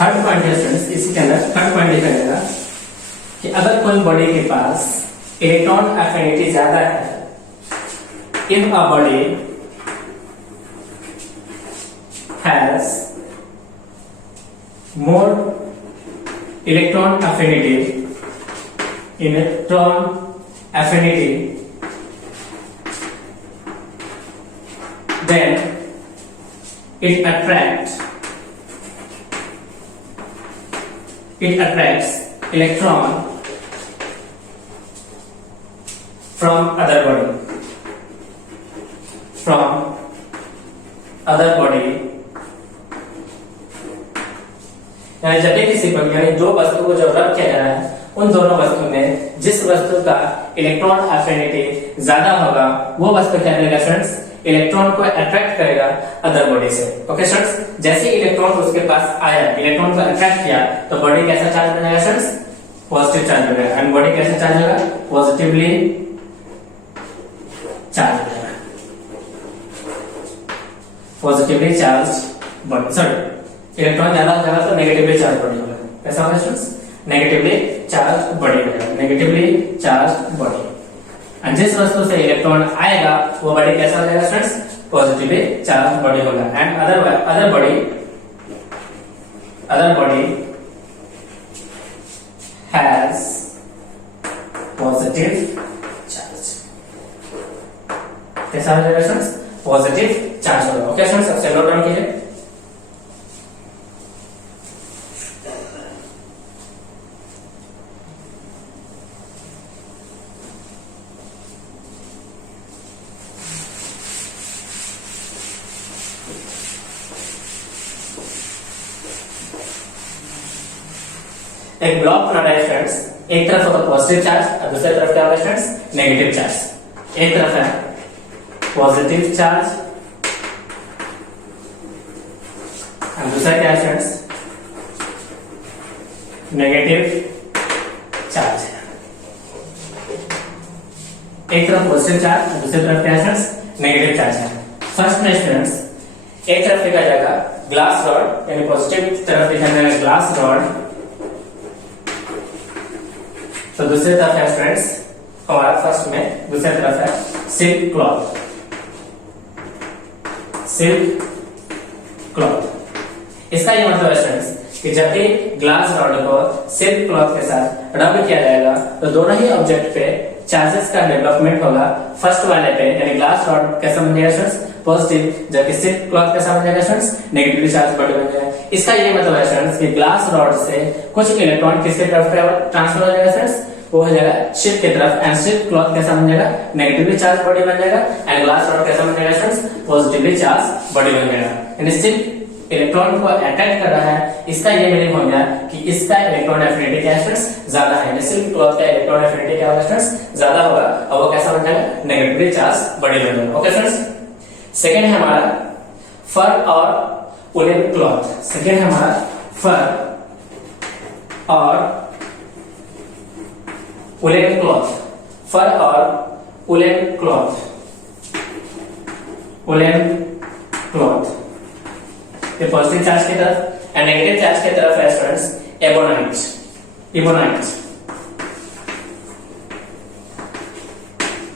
थर्ड पॉइंट है स्टूडेंट्स, इसी के अंदर थर्ड पॉइंट लिखा जाएगा कि अगर कोई बॉडी के पास इलेक्ट्रॉन एफिनिटी ज्यादा है, if a body has more electron affinity then it attracts electron from other body यानी जब भी किसी पर यानी दो वस्तु को जब रब किया जा रहा है, उन दोनों वस्तु में जिस वस्तु का इलेक्ट्रॉन एफिनिटी ज्यादा होगा वो वस्तु क्या करेगा फ्रेंड्स, इलेक्ट्रॉन को अट्रैक्ट करेगा अदर बॉडी से। ओके फ्रेंड्स, जैसे इलेक्ट्रॉन उसके पास आया, इलेक्ट्रॉन को अट्रैक्ट किया तो बॉडी कैसा चार्ज बनेगा फ्रेंड्स, पॉजिटिव चार्ज बनेगा। एंड बॉडी कैसे चार्ज होगा, पॉजिटिवली चार्ज हो जाएगा, positively charge body, sorry electron ज्यादा हो जाएगा तो नेगेटिवली चार्ज बॉडी होगा। कैसा होगा स्टूडेंट्स? नेगेटिवली चार्ज बॉडी हो जाएगा, नेगेटिवली चार्ज बॉडी। और जिस वस्तु से इलेक्ट्रॉन आएगा वो बॉडी कैसा हो जाएगा स्टूडेंट्स? पॉजिटिवली चार्ज बॉडी होगा। And other body has positive charge. कैसा हो जाएगा स्टूडेंट्स? पॉजिटिव चार्ज होगा। ओके स्टूडेंट्स, सबसे नोट डाउन कीजिए। एक ब्लॉक बनाना है फ्रेंड्स, एक तरफ होगा पॉजिटिव चार्ज और दूसरी तरफ क्या होगा फ्रेंड्स? Negative charge. एक तरफ है पॉजिटिव चार्ज और दूसरा क्या है फ्रेंड्स? Negative charge. एक तरफ पॉजिटिव चार्ज और दूसरी तरफ क्या है फ्रेंड्स? नेगेटिव चार्ज है। फर्स्ट में स्टूडेंट्स एक तरफ लिखा जाएगा ग्लास रॉड, यानी पॉजिटिव तरफ लिखा जाएगा ग्लास रॉड, तो दूसरी तरफ है फ्रेंड्स हमारा फर्स्ट में, दूसरी तरफ है सिल्क क्लॉथ। सिल्क क्लॉथ, इसका ये मतलब है फ्रेंड्स कि जब भी ग्लास रॉड को सिल्क क्लॉथ के साथ रब किया जाएगा तो दोनों ही ऑब्जेक्ट पे चार्जेस का डेवलपमेंट होगा। फर्स्ट वाले पे यानी ग्लास रॉड कैसा बन जाएगा फ्रेंड्स? पॉजिटिव, जबकि सिल्क क्लॉथ कैसा बन जाएगा फ्रेंड्स? नेगेटिवली चार्ज बॉडी बन जाएगा। इसका ये मतलब है फ्रेंड्स कि ग्लास रॉड से कुछ इलेक्ट्रॉन किसके तरफ ट्रांसफर हो जाएगा फ्रेंड्स? वो हो जाएगा सिल्क की तरफ। एंड सिल्क क्लॉथ कैसा बन जाएगा? नेगेटिवली चार्ज बॉडी बन जाएगा। एंड ग्लास रॉड कैसा बन जाएगा फ्रेंड्स? पॉजिटिवली चार्ज बॉडी बन जाएगा। यानी सिल्क इलेक्ट्रॉन को अट्रैक्ट कर रहा है, इसका ये मीनिंग हो गया कि इसका इलेक्ट्रॉन एफिनिटी क्या है फ्रेंड्स? ज्यादा है। सिल्क क्लॉथ का इलेक्ट्रॉन एफिनिटी क्या होगा फ्रेंड्स? ज्यादा होगा और वो कैसा बन जाएगा? नेगेटिवली चार्ज बॉडी बन जाएगा। ओके फ्रेंड्स, सेकंड है हमारा फर और वुलन क्लॉथ। सेकंड है हमारा फर और वुलन क्लॉथ। फर और वुलन क्लॉथ, वुलन क्लॉथ ये पॉजिटिव चार्ज की तरफ एंड नेगेटिव चार्ज की तरफ है स्टूडेंट्स एबोनाइट। Ebonite,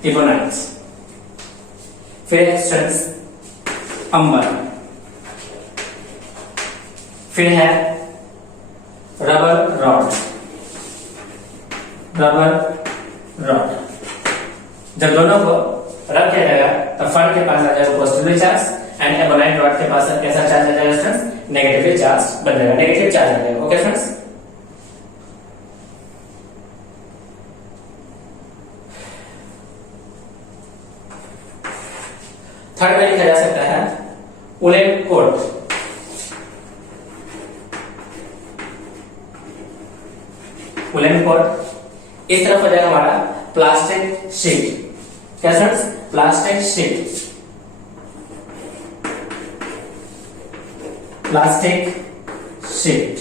ebonite. फिर है स्टूडेंट्स अंबर। फिर है रबर रॉड। रबर रॉड, जब दोनों को रब किया जाएगा तो फर के पास आ जाएगा positively charge and ebonite rod के पास कैसा चार्ज आ जाएगा फ्रेंड्स? नेगेटिवली चार्ज बन जाएगा, नेगेटिव चार्ज आ जाएगा। ओके फ्रेंड्स, थर्ड में लिखा जा सकता है वुलन कोट। वुलन कोट इस तरफ हो जाएगा हमारा प्लास्टिक शीट। क्या friends? Plastic sheet. Plastic sheet.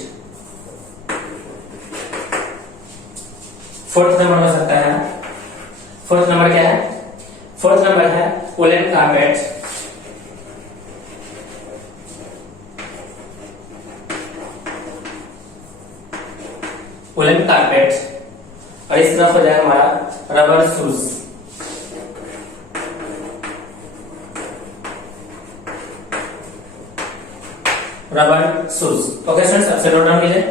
Fourth number हो सकता है, फोर्थ नंबर क्या है? फोर्थ नंबर है वुलन कारपेट। वुलन कारपेट और इस तरफ हो जाएगा हमारा rubber shoes. Rubber shoes. Okay friends, सबसे नोट डाउन कीजिए।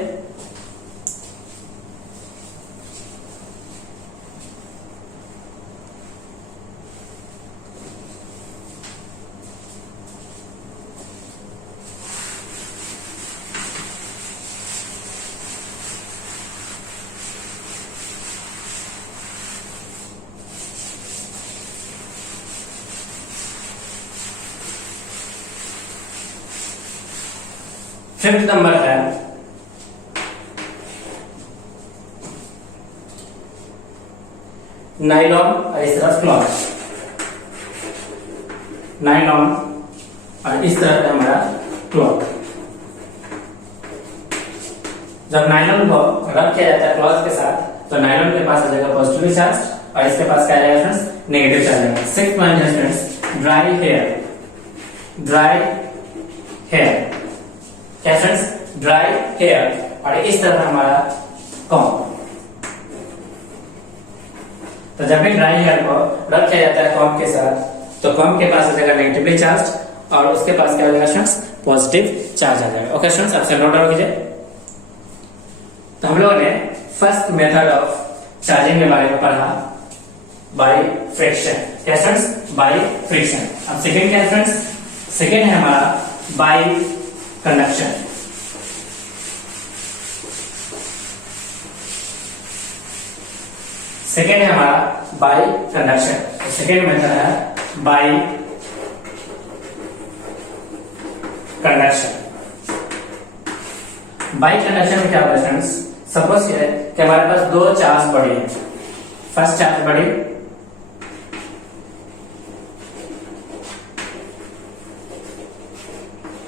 फिफ्थ नंबर है नाइलॉन और इस तरफ क्लॉथ। नाइलॉन और इस तरफ है हमारा क्लॉथ। जब नाइलॉन को रब किया जाता है क्लॉथ के साथ तो नाइलॉन के पास आ जाएगा पॉजिटिवली चार्ज और इसके पास क्या आ जाएगा फ्रेंड्स, नेगेटिव चार्ज आएगा। सिक्स पॉइंट है friends dry hair, dry hair, क्या फ्रेंड्स, ड्राई हेयर, और इस तरह हमारा कॉम्ब। तो जब भी ड्राई हेयर को रब किया जाता है कॉम्ब के साथ, तो कॉम्ब के पास आ जाएगा नेगेटिवली चार्ज और उसके पास क्या हो जाएगा स्टूडेंट्स, पॉजिटिव चार्ज आ जाएगा। ओके स्टूडेंट्स, आपसे नोट डाउन कीजिए। तो हम लोगों ने फर्स्ट मेथड ऑफ चार्जिंग के बारे में पढ़ा, बाय फ्रिक्शन। क्या स्टूडेंट्स, बाय फ्रिक्शन। अब सेकंड क्या है फ्रेंड्स, सेकंड है हमारा बाय कंडक्शन। सेकेंड है हमारा बाय कंडक्शन। सेकेंड मेथड है बाय कंडक्शन। बाय कंडक्शन में क्या होता है फ्रेंड्स, सपोज कि हमारे पास दो चार्ज बॉडी है। फर्स्ट चार्ज बॉडी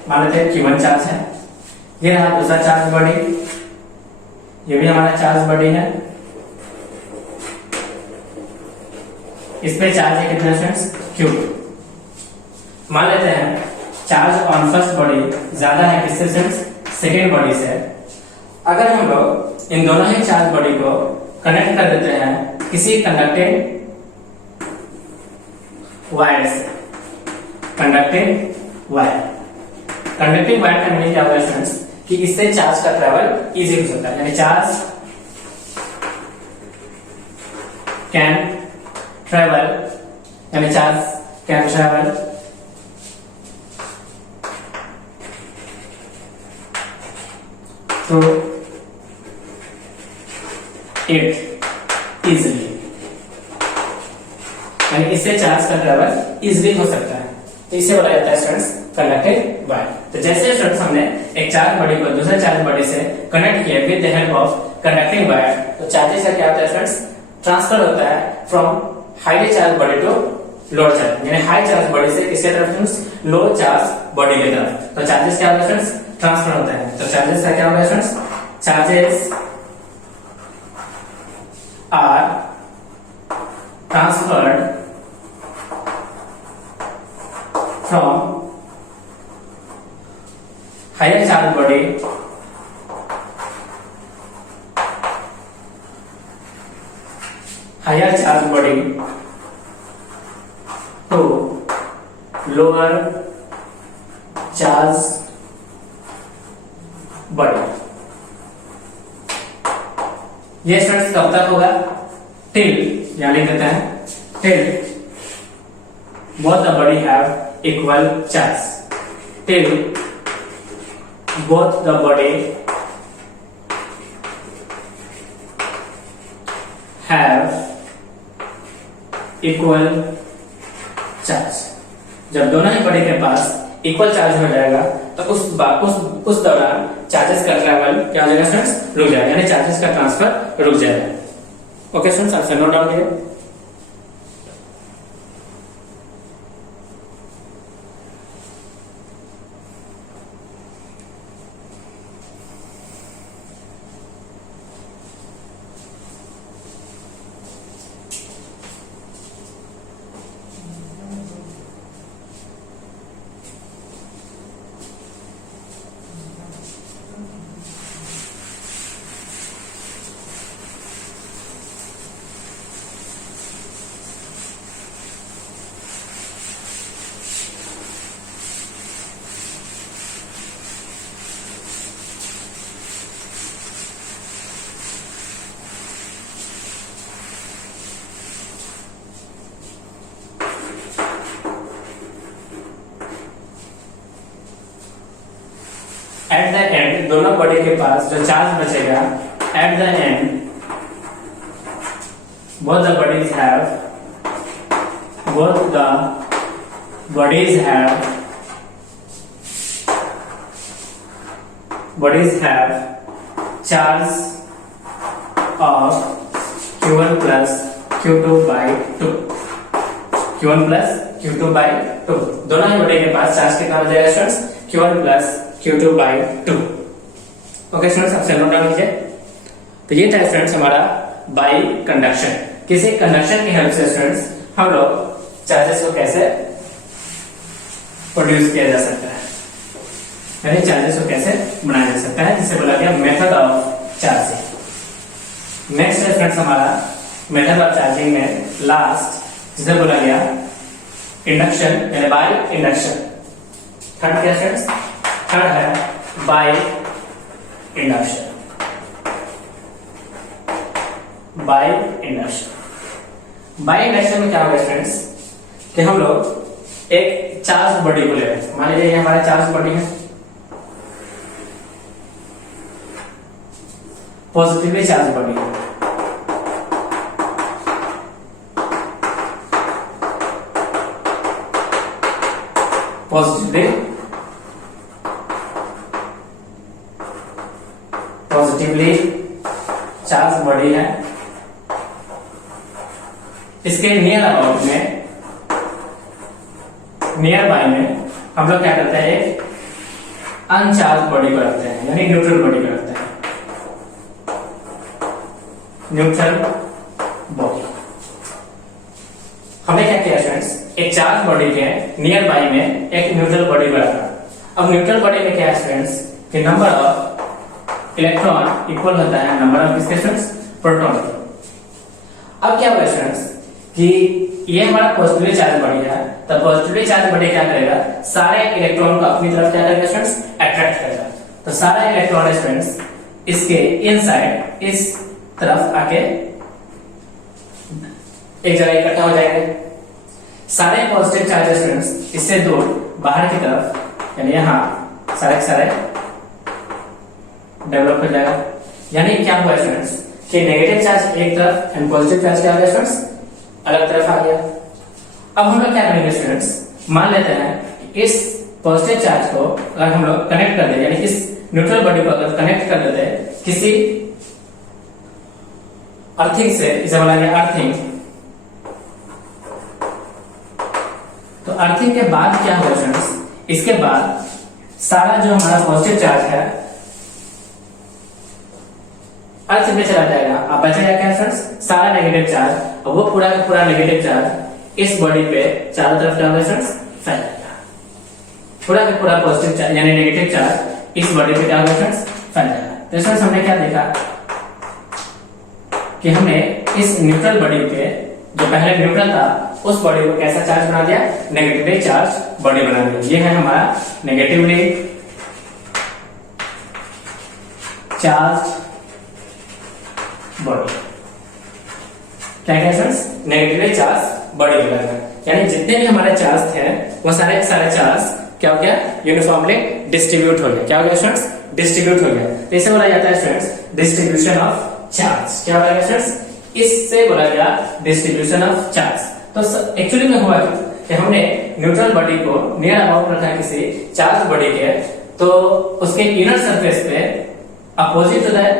मान लेते हैं Q1 चार्ज है, ये रहा दूसरा चार्ज बॉडी, ये भी हमारा चार्ज बॉडी है। इस पे चार्ज है कितना फ्रेंड्स, Q2। मान लेते हैं चार्ज ऑन फर्स्ट बॉडी ज्यादा है किससे फ्रेंड्स, सेकेंड बॉडी से। अगर हम लोग इन दोनों ही चार्ज बॉडी को कनेक्ट कर देते हैं किसी कंडक्टिंग वायर से, कंडक्टिंग वायर, कंडक्टिंग वायर का मीनिंग क्या होता है फ्रेंड्स, कि इससे चार्ज का ट्रेवल इजी हो सकता है, यानी चार्ज कैन ट्रेवल, यानी charge can travel through it easily, यानी इससे चार्ज का ट्रेवल इजिली हो सकता है। तो इसे बोला जाता है स्टूडेंट्स कंडक्टिंग वायर। तो जैसे स्टूडेंट्स हमने एक चार्ज बॉडी को दूसरे चार्ज बॉडी से कनेक्ट किया with the help of conducting wire, तो चार्जेस का क्या होता है स्टूडेंट्स, ट्रांसफर होता है from highly charge body to low charge, यानी हाई चार्ज बॉडी से किसके तरफ फ्रेंड्स, लो चार्ज बॉडी की तरफ। तो चार्जेस क्या होता है फ्रेंड्स, ट्रांसफर होता है। तो चार्जेस का क्या होगा friends, charges are transferred from higher charge body to lower charge body। ये स्टूडेंट्स कब तक होगा, टिल, यहां लिख देते हैं till both the body have equal charge, till both the body have equal charge. जब दोनों ही बॉडी के पास इक्वल चार्ज हो जाएगा तो उस दौरान चार्जेस का ट्रैवल क्या हो जाएगा स्टूडेंट्स, रुक जाएगा, यानी चार्जेस का ट्रांसफर रुक जाएगा। ओके स्टूडेंट्स, आपसे नोट डाउन कीजिए। एट द एंड दोनों बॉडी के पास जो चार्ज बचेगा, at the end both the bodies have charge of Q1 plus Q2 by 2, Q1 plus Q2 by 2, दोनों ही बॉडी के पास चार्ज कितना हो जाएगा students, Q1 plus Q2 by 2। Okay students, आपसे नोट डाउन कीजिए। तो ये था स्टूडेंट्स हमारा बाय कंडक्शन, किसी कंडक्शन की हेल्प से स्टूडेंट्स हम लोग चार्जेस को कैसे प्रोड्यूस किया जा सकता है, यानी चार्जेस को कैसे बनाया जा सकता है, जिसे बोला गया मेथड ऑफ चार्जिंग। नेक्स्ट है फ्रेंड्स हमारा मेथड ऑफ चार्जिंग में लास्ट जिसे बोला गया इंडक्शन यानी बाय इंडक्शन। थर्ड क्या फ्रेंड्स? थर्ड है by induction. By induction, by induction में क्या होगा फ्रेंड्स कि हम लोग एक चार्ज बॉडी को ले रहे हैं। मान लीजिए ये हमारा चार्ज बॉडी है, पॉजिटिवली चार्ज बॉडी है। पॉजिटिवली चार्ज बॉडी है। इसके नियर अबाउट में, नियर बाय में हम लोग क्या करते हैं, एक अनचार्ज बॉडी को रखते हैं, यानी न्यूट्रल बॉडी को रखते हैं, न्यूट्रल बॉडी। हमने क्या किया फ्रेंड्स, एक चार्ज बॉडी के नियर बाय में एक न्यूट्रल बॉडी को रखा। अब न्यूट्रल बॉडी में क्या है फ्रेंड्स कि नंबर ऑफ इलेक्ट्रॉन इक्वल होता है नंबर ऑफ किसके फ्रेंड्स, प्रोटॉन। अब क्या हुआ फ्रेंड्स कि ये हमारा पॉजिटिवली चार्ज बॉडी है, तो पॉजिटिवली चार्ज बॉडी क्या करेगा, सारे इलेक्ट्रॉन को अपनी तरफ क्या करेगा फ्रेंड्स, अट्रैक्ट करेगा। तो सारे इलेक्ट्रॉन फ्रेंड्स इसके इनसाइड इस तरफ आके एक जगह इकट्ठा हो जाएंगे। सारे पॉजिटिव चार्जेस फ्रेंड्स इससे दूर बाहर की तरफ यानी यहाँ सारे के सारे डेवलप हो जाएगा। यानी क्या हुआ फ्रेंड्स कि नेगेटिव चार्ज एक तरफ एंड पॉजिटिव चार्ज क्या हो गया फ्रेंड्स, अलग तरफ आ गया। अब हम लोग क्या करेंगे स्टूडेंट्स, मान लेते हैं इस पॉजिटिव चार्ज को अगर हम लोग कनेक्ट कर दे, यानी इस न्यूट्रल बॉडी को अगर कनेक्ट कर देते किसी अर्थिंग से, इसे बोला गया अर्थिंग। तो अर्थिंग के बाद क्या होगा फ्रेंड्स, इसके बाद सारा जो हमारा पॉजिटिव चार्ज है अर्थ में चला जाएगा। अब बचेगा क्या फ्रेंड्स, सारा नेगेटिव चार्ज। अब वो पूरा का पूरा नेगेटिव चार्ज इस बॉडी पे चारों तरफ क्या होगा फ्रेंड्स, फैल जाएगा। पूरा का पूरा पॉजिटिव चार्ज यानी नेगेटिव चार्ज इस बॉडी पे क्या होगा फ्रेंड्स, फैल जाएगा। तो फ्रेंड्स हमने क्या देखा कि हमने इस न्यूट्रल बॉडी के जो पहले न्यूट्रल था उस बॉडी को कैसा चार्ज बना दिया, नेगेटिवली चार्ज बॉडी बना दिया। ये है हमारा नेगेटिवली चार्ज बॉडी। क्या क्या फ्रेंड्स, नेगेटिवली चार्ज बॉडी बनाएगा। यानी जितने भी हमारे चार्ज थे वो सारे के सारे चार्ज क्या हो गया, यूनिफॉर्मली डिस्ट्रीब्यूट हो गया। क्या हो गया फ्रेंड्स, डिस्ट्रीब्यूट हो गया। तो इसे बोला जाता है फ्रेंड्स डिस्ट्रीब्यूशन ऑफ चार्ज। क्या बोला गया फ्रेंड्स, इससे बोला गया डिस्ट्रीब्यूशन ऑफ चार्ज। तो एक्चुअली में हुआ कि हमने न्यूट्रल बॉडी को नियर अबाउट रखा किसी चार्ज बॉडी के, तो उसके इनर सरफेस पे अपोजिट होता है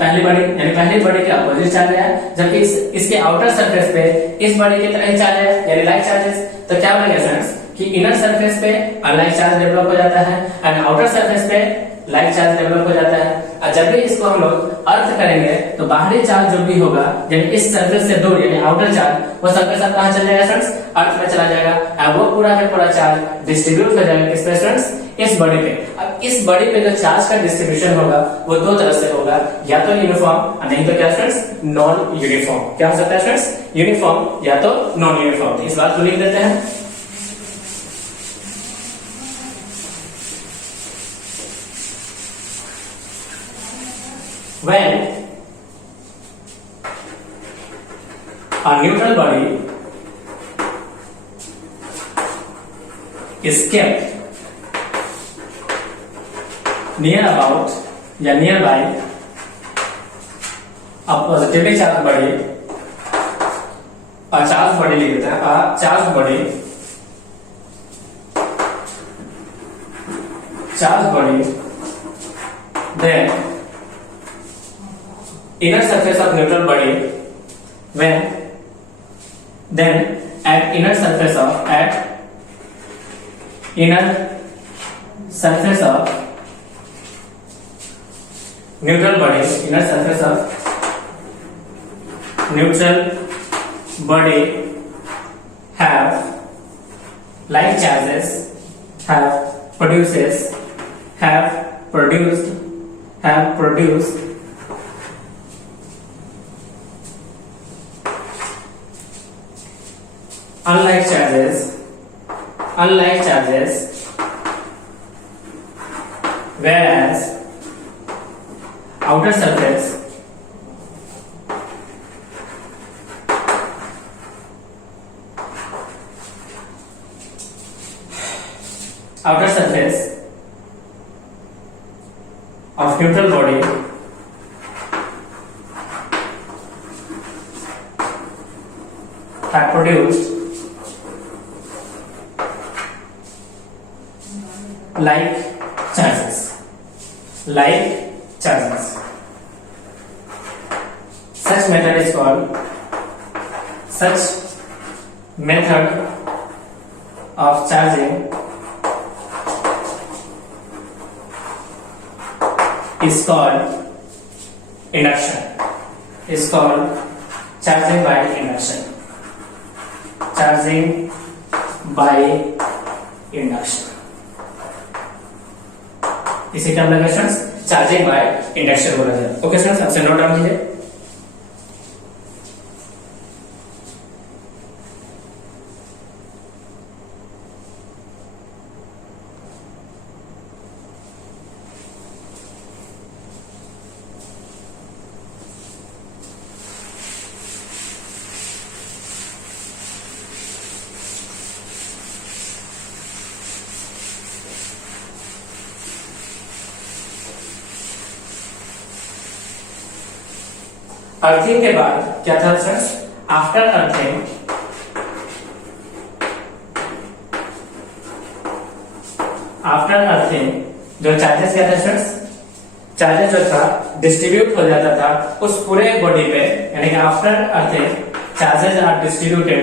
पहली बॉडी, यानी पहली बॉडी के अपोजिट चार्ज है, जबकि इसके आउटर सरफेस पे इस बॉडी की तरह ही चार्ज है यानी लाइक चार्जेस। तो क्या बोला गया फ्रेंड्स कि इनर सरफेस पे अनलाइक चार्ज डेवलप हो जाता है एंड आउटर सरफेस पे लाइक चार्ज डेवलप हो जाता है। और जब भी इसको हम लोग अर्थ करेंगे तो बाहरी चार्ज जो भी होगा यानी इस सरफेस से दूर यानी आउटर चार्ज, वो सबके साथ कहां चला जाएगा फ्रेंड्स, अर्थ में चला जाएगा। और वो पूरा का पूरा चार्ज डिस्ट्रीब्यूट हो जाएगा किस पे फ्रेंड्स, इस बॉडी पे। अब इस बॉडी पे जो चार्ज का डिस्ट्रीब्यूशन होगा वो दो तरह से होगा, या तो यूनिफॉर्म और नहीं तो क्या फ्रेंड्स, नॉन यूनिफॉर्म। क्या हो सकता है फ्रेंड्स, यूनिफॉर्म या तो नॉन यूनिफॉर्म। इस बात को लिख देते हैं। When a neutral body is kept near about या nearby a positively charged body, a charged body लिख देते हैं, a charged body then inner surface of neutral body when then at inner surface of neutral body, inner surface of neutral body have like charges have produced unlike charges whereas outer surface of neutral body have produced like charges. Such method of charging is called induction. Charging by induction. इसे क्या बोला गया students? Charging by induction बोला जाता है। Okay students, आपसे note down कीजिए। Earthing के बाद क्या था फ्रेंड्स? आफ्टर अर्थिंग जो चार्जेस क्या था फ्रेंड्स? चार्जेस जो था डिस्ट्रीब्यूट हो जाता था उस पूरे बॉडी पे, यानी कि after earthing charges are distributed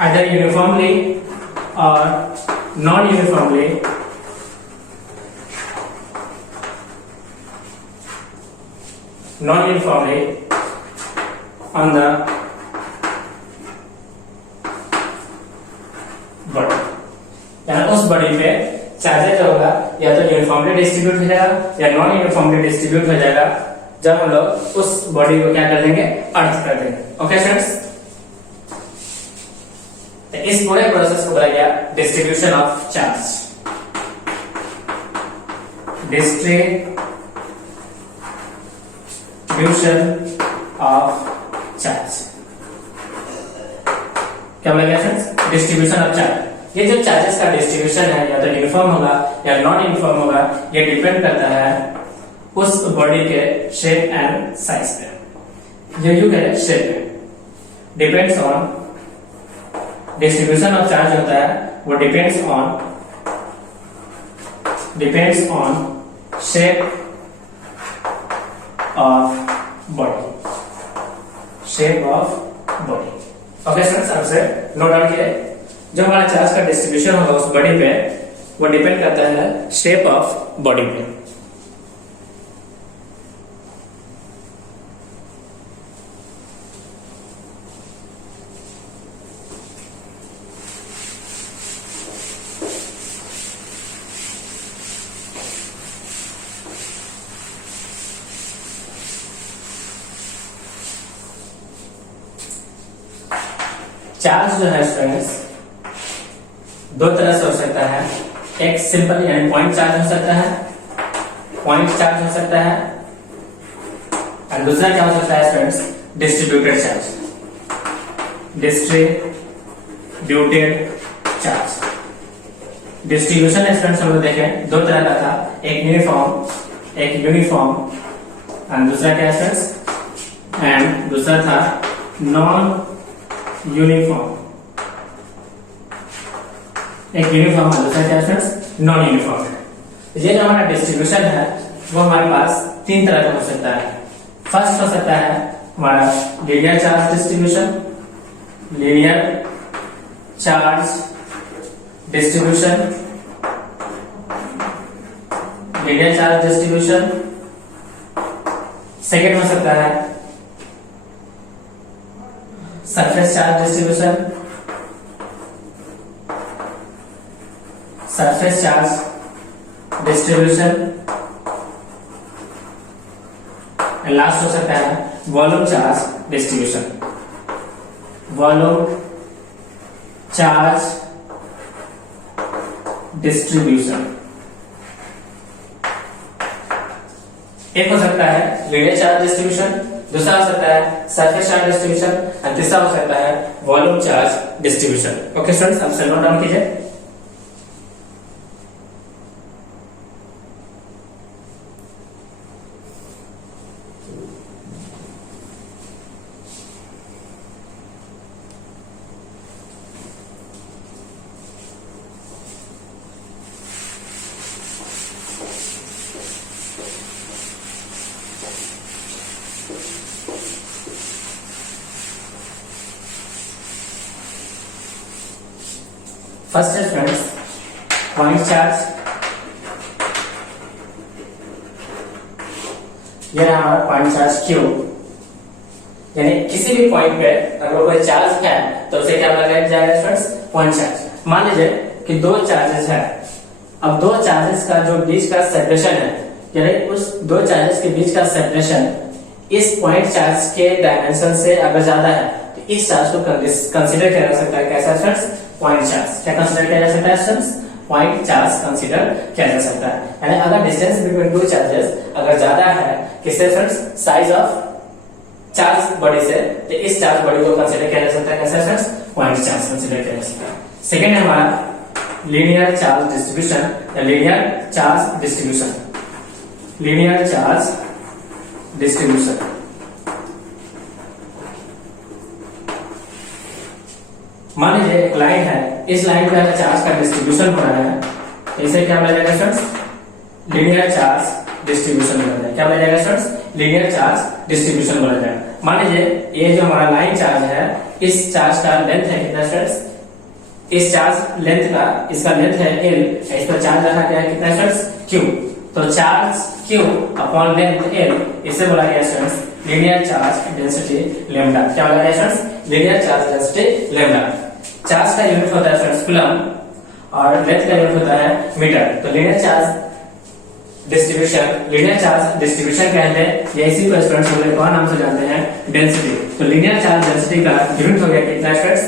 either uniformly or non-uniformly on the body. यानी उस बॉडी पे चार्जेस होगा या तो यूनिफॉर्मली डिस्ट्रीब्यूट हो जाएगा या नॉन यूनिफॉर्मली डिस्ट्रीब्यूट हो जाएगा जब हम लोग उस बॉडी को क्या कर देंगे? अर्थ कर देंगे। ओके फ्रेंड्स, तो इस पूरे प्रोसेस को बोला गया डिस्ट्रीब्यूशन ऑफ चार्ज। क्या बोला गया फ्रेंड्स? Distribution of charge. ये जो चार्जेस का डिस्ट्रीब्यूशन है या तो यूनिफॉर्म होगा या नॉन यूनिफॉर्म होगा, ये डिपेंड करता है उस बॉडी के शेप एंड साइज पे। ये यू कह शेप पे depends on distribution of charge होता है, वो depends on shape of body. Okay friends, आपसे नोट डाउन किया। जो हमारा चार्ज का डिस्ट्रीब्यूशन होगा उस बॉडी पे, वो डिपेंड करता है शेप ऑफ बॉडी पे। चार्ज जो है स्टूडेंट्स दो तरह से हो सकता है। एक सिंपल यानी पॉइंट चार्ज हो सकता है, और दूसरा क्या हो सकता है students? Distributed charge. Distribution students हम लोग देखें दो तरह का था, एक यूनिफॉर्म और दूसरा क्या स्टूडेंट्स? एंड दूसरा था नॉन यूनिफॉर्म। एक यूनिफॉर्म और दूसरा क्या स्टूडेंट्स? Non uniform. ये जो हमारा डिस्ट्रीब्यूशन है वो हमारे पास तीन तरह का हो सकता है। फर्स्ट हो सकता है हमारा linear charge distribution, linear charge distribution, linear charge distribution. Second हो सकता है surface charge distribution, surface charge distribution. Last हो सकता है volume charge distribution, volume charge distribution. एक हो सकता है लीनियर चार्ज डिस्ट्रीब्यूशन, दूसरा हो सकता है सरफेस चार्ज डिस्ट्रीब्यूशन और तीसरा हो सकता है volume charge distribution. Okay students, अब नोट डाउन कीजिए। फर्स्ट है फ्रेंड्स पॉइंट चार्ज। ये रहा हमारा पॉइंट चार्ज Q, यानी किसी भी पॉइंट पे अगर कोई चार्ज है तो उसे क्या लगाया जाएगा फ्रेंड्स, पॉइंट चार्ज। मान लीजिए कि दो चार्जेस है, अब दो चार्जेस का जो बीच का सेपरेशन है, यानी उस दो चार्जेस के बीच का सेपरेशन इस पॉइंट चार्ज के डायमेंशन से अगर ज्यादा है तो इस चार्ज को कंसीडर किया जा सकता है कैसा फ्रेंड्स, पॉइंट चार्ज। क्या कंसीडर किया जा सकता है स्टूडेंट्स, पॉइंट चार्ज कंसीडर किया जा सकता है। यानी अगर डिस्टेंस बिटवीन टू चार्जेस अगर ज्यादा है किससे friends, size of charge body से, तो इस चार्ज बॉडी को कंसीडर किया जा सकता है कैसा फ्रेंड्स, पॉइंट चार्ज कंसीडर किया जा सकता है। सेकंड है हमारा लीनियर चार्ज डिस्ट्रीब्यूशन या linear charge distribution, linear charge distribution. मान लीजिए एक लाइन है, इस लाइन पे अगर चार्ज का डिस्ट्रीब्यूशन हो रहा है तो इसे क्या बोला जाएगा स्टूडेंट्स, लीनियर चार्ज डिस्ट्रीब्यूशन बोला जाएगा। क्या बोला जाएगा स्टूडेंट्स, लीनियर चार्ज डिस्ट्रीब्यूशन बोला जाएगा। मान लीजिए ये जो हमारा लाइन चार्ज है, इस चार्ज का लेंथ है कितना स्टूडेंट्स, इस चार्ज लेंथ का, इसका लेंथ है L, इस पर चार्ज रखा गया है कितना स्टूडेंट्स, Q। तो charge Q upon length L, इसे बोला गया students linear charge density lambda. क्या बोला गया students, linear charge density lambda. Charge का यूनिट होता है फ्रेंड्स कूलम और लेंथ का यूनिट होता है मीटर। तो linear charge distribution, linear charge distribution कहते हैं, ये इसी को स्टूडेंट्स हम लोग कौन नाम से जानते हैं, डेंसिटी। तो लीनियर चार्ज डेंसिटी का यूनिट हो गया कितना फ्रेंड्स,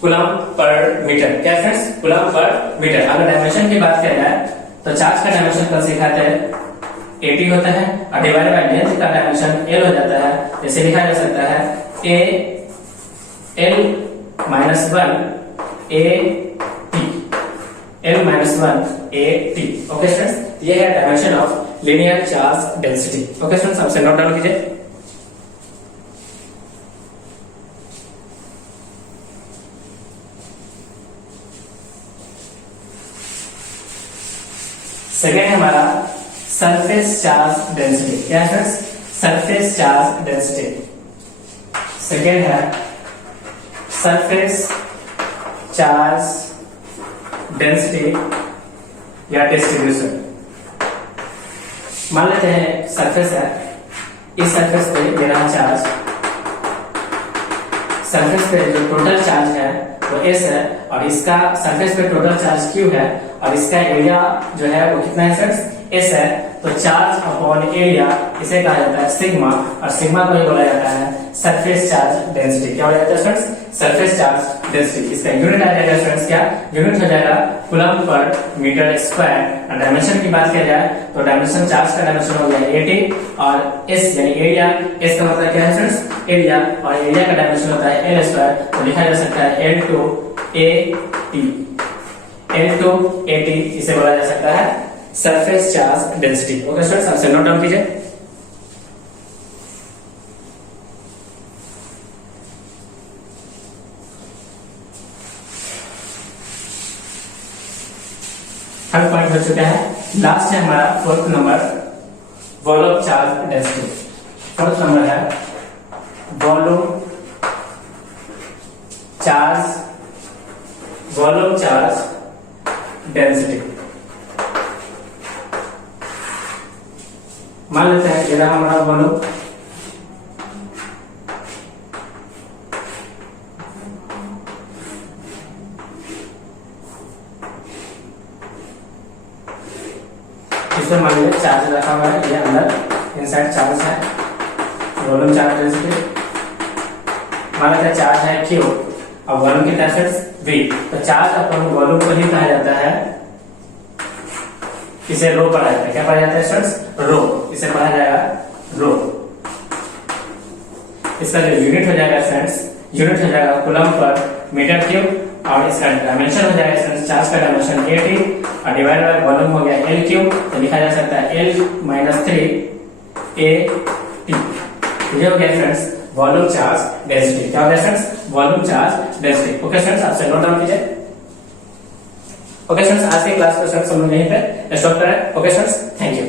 कूलम पर मीटर। क्या फ्रेंड्स, कूलम पर मीटर। अगर डायमेंशन की बात करें तो चार्ज का डायमेंशन कल सिखाते हैं 80 होता है और डिवाइड बाय लेंथ का डायमेंशन L हो जाता है। जैसे लिखा जा सकता है A L minus 1 A T, L minus 1 A T। Okay students, ये है dimension of linear charge density. Okay students, आपसे नोट डाउन कीजिए। सेकेंड है हमारा सरफेस चार्ज डेंसिटी। क्या है friends, surface charge density. Second है सरफेस चार्ज डेंसिटी या डिस्ट्रीब्यूशन। मान लेते हैं सरफेस है, इस सरफेस पे ये रहा चार्ज, सरफेस पे जो टोटल चार्ज है वो S है और इसका सरफेस पे टोटल चार्ज Q है और इसका एरिया जो है वो कितना है फ्रेंड्स, S है। तो चार्ज अपॉन एरिया इसे कहा जाता है सिग्मा, और सिग्मा को ही बोला जाता है सरफेस चार्ज डेंसिटी। क्या हो जाता है फ्रेंड्स, सरफेस चार्ज डेंसिटी। इसका यूनिट आ जाएगा फ्रेंड्स, क्या यूनिट हो जाएगा कूलम पर मीटर स्क्वायर। और डायमेंशन की बात किया जाए तो डायमेंशन, चार्ज का डायमेंशन हो गया 80 और S यानी एरिया, S का मतलब क्या है फ्रेंड्स, एरिया, और एरिया का डायमेंशन होता है L स्क्वायर। तो लिखा जा सकता है L2AT, L2AT इसे बोला जा सकता है surface charge density. Okay students, आपसे नोट डाउन कीजिए। थर्ड पॉइंट हो चुका है, लास्ट है हमारा fourth number, volume charge density. Fourth number है volume charge volume charge density. मान लेते हैं ये रहा हमारा वॉल्यूम, इसमें मान लीजिए चार्ज रखा हुआ है, ये अंदर इनसाइड चार्ज है, वॉल्यूम चार्ज डेंसिटी। मान लेते हैं चार्ज है Q और वॉल्यूम कितना है V। तो चार्ज अपन वॉल्यूम को ही कहा जाता है, इसे रो पढ़ा जाता है। क्या पढ़ा जाता है स्टूडेंट्स? रो। इसे पढ़ा जाएगा रो। इसका जो यूनिट हो जाएगा फ्रेंड्स, यूनिट हो जाएगा कूलम पर मीटर क्यूब, और इसका डायमेंशन हो जाएगा फ्रेंड्स, चार्ज का डायमेंशन AT और डिवाइड बाय वॉल्यूम हो गया L क्यूब। तो लिखा जा सकता है L - 3 AT। ये हो गया फ्रेंड्स वॉल्यूम चार्ज डेंसिटी। क्या हो गया friends? Volume charge density. Okay friends, आपसे नोट डाउन कीजिए। ओके फ्रेंड्स, आज की क्लास को फ्रेंड्स हम लोग यहीं पे स्टॉप करें। Okay friends, thank you.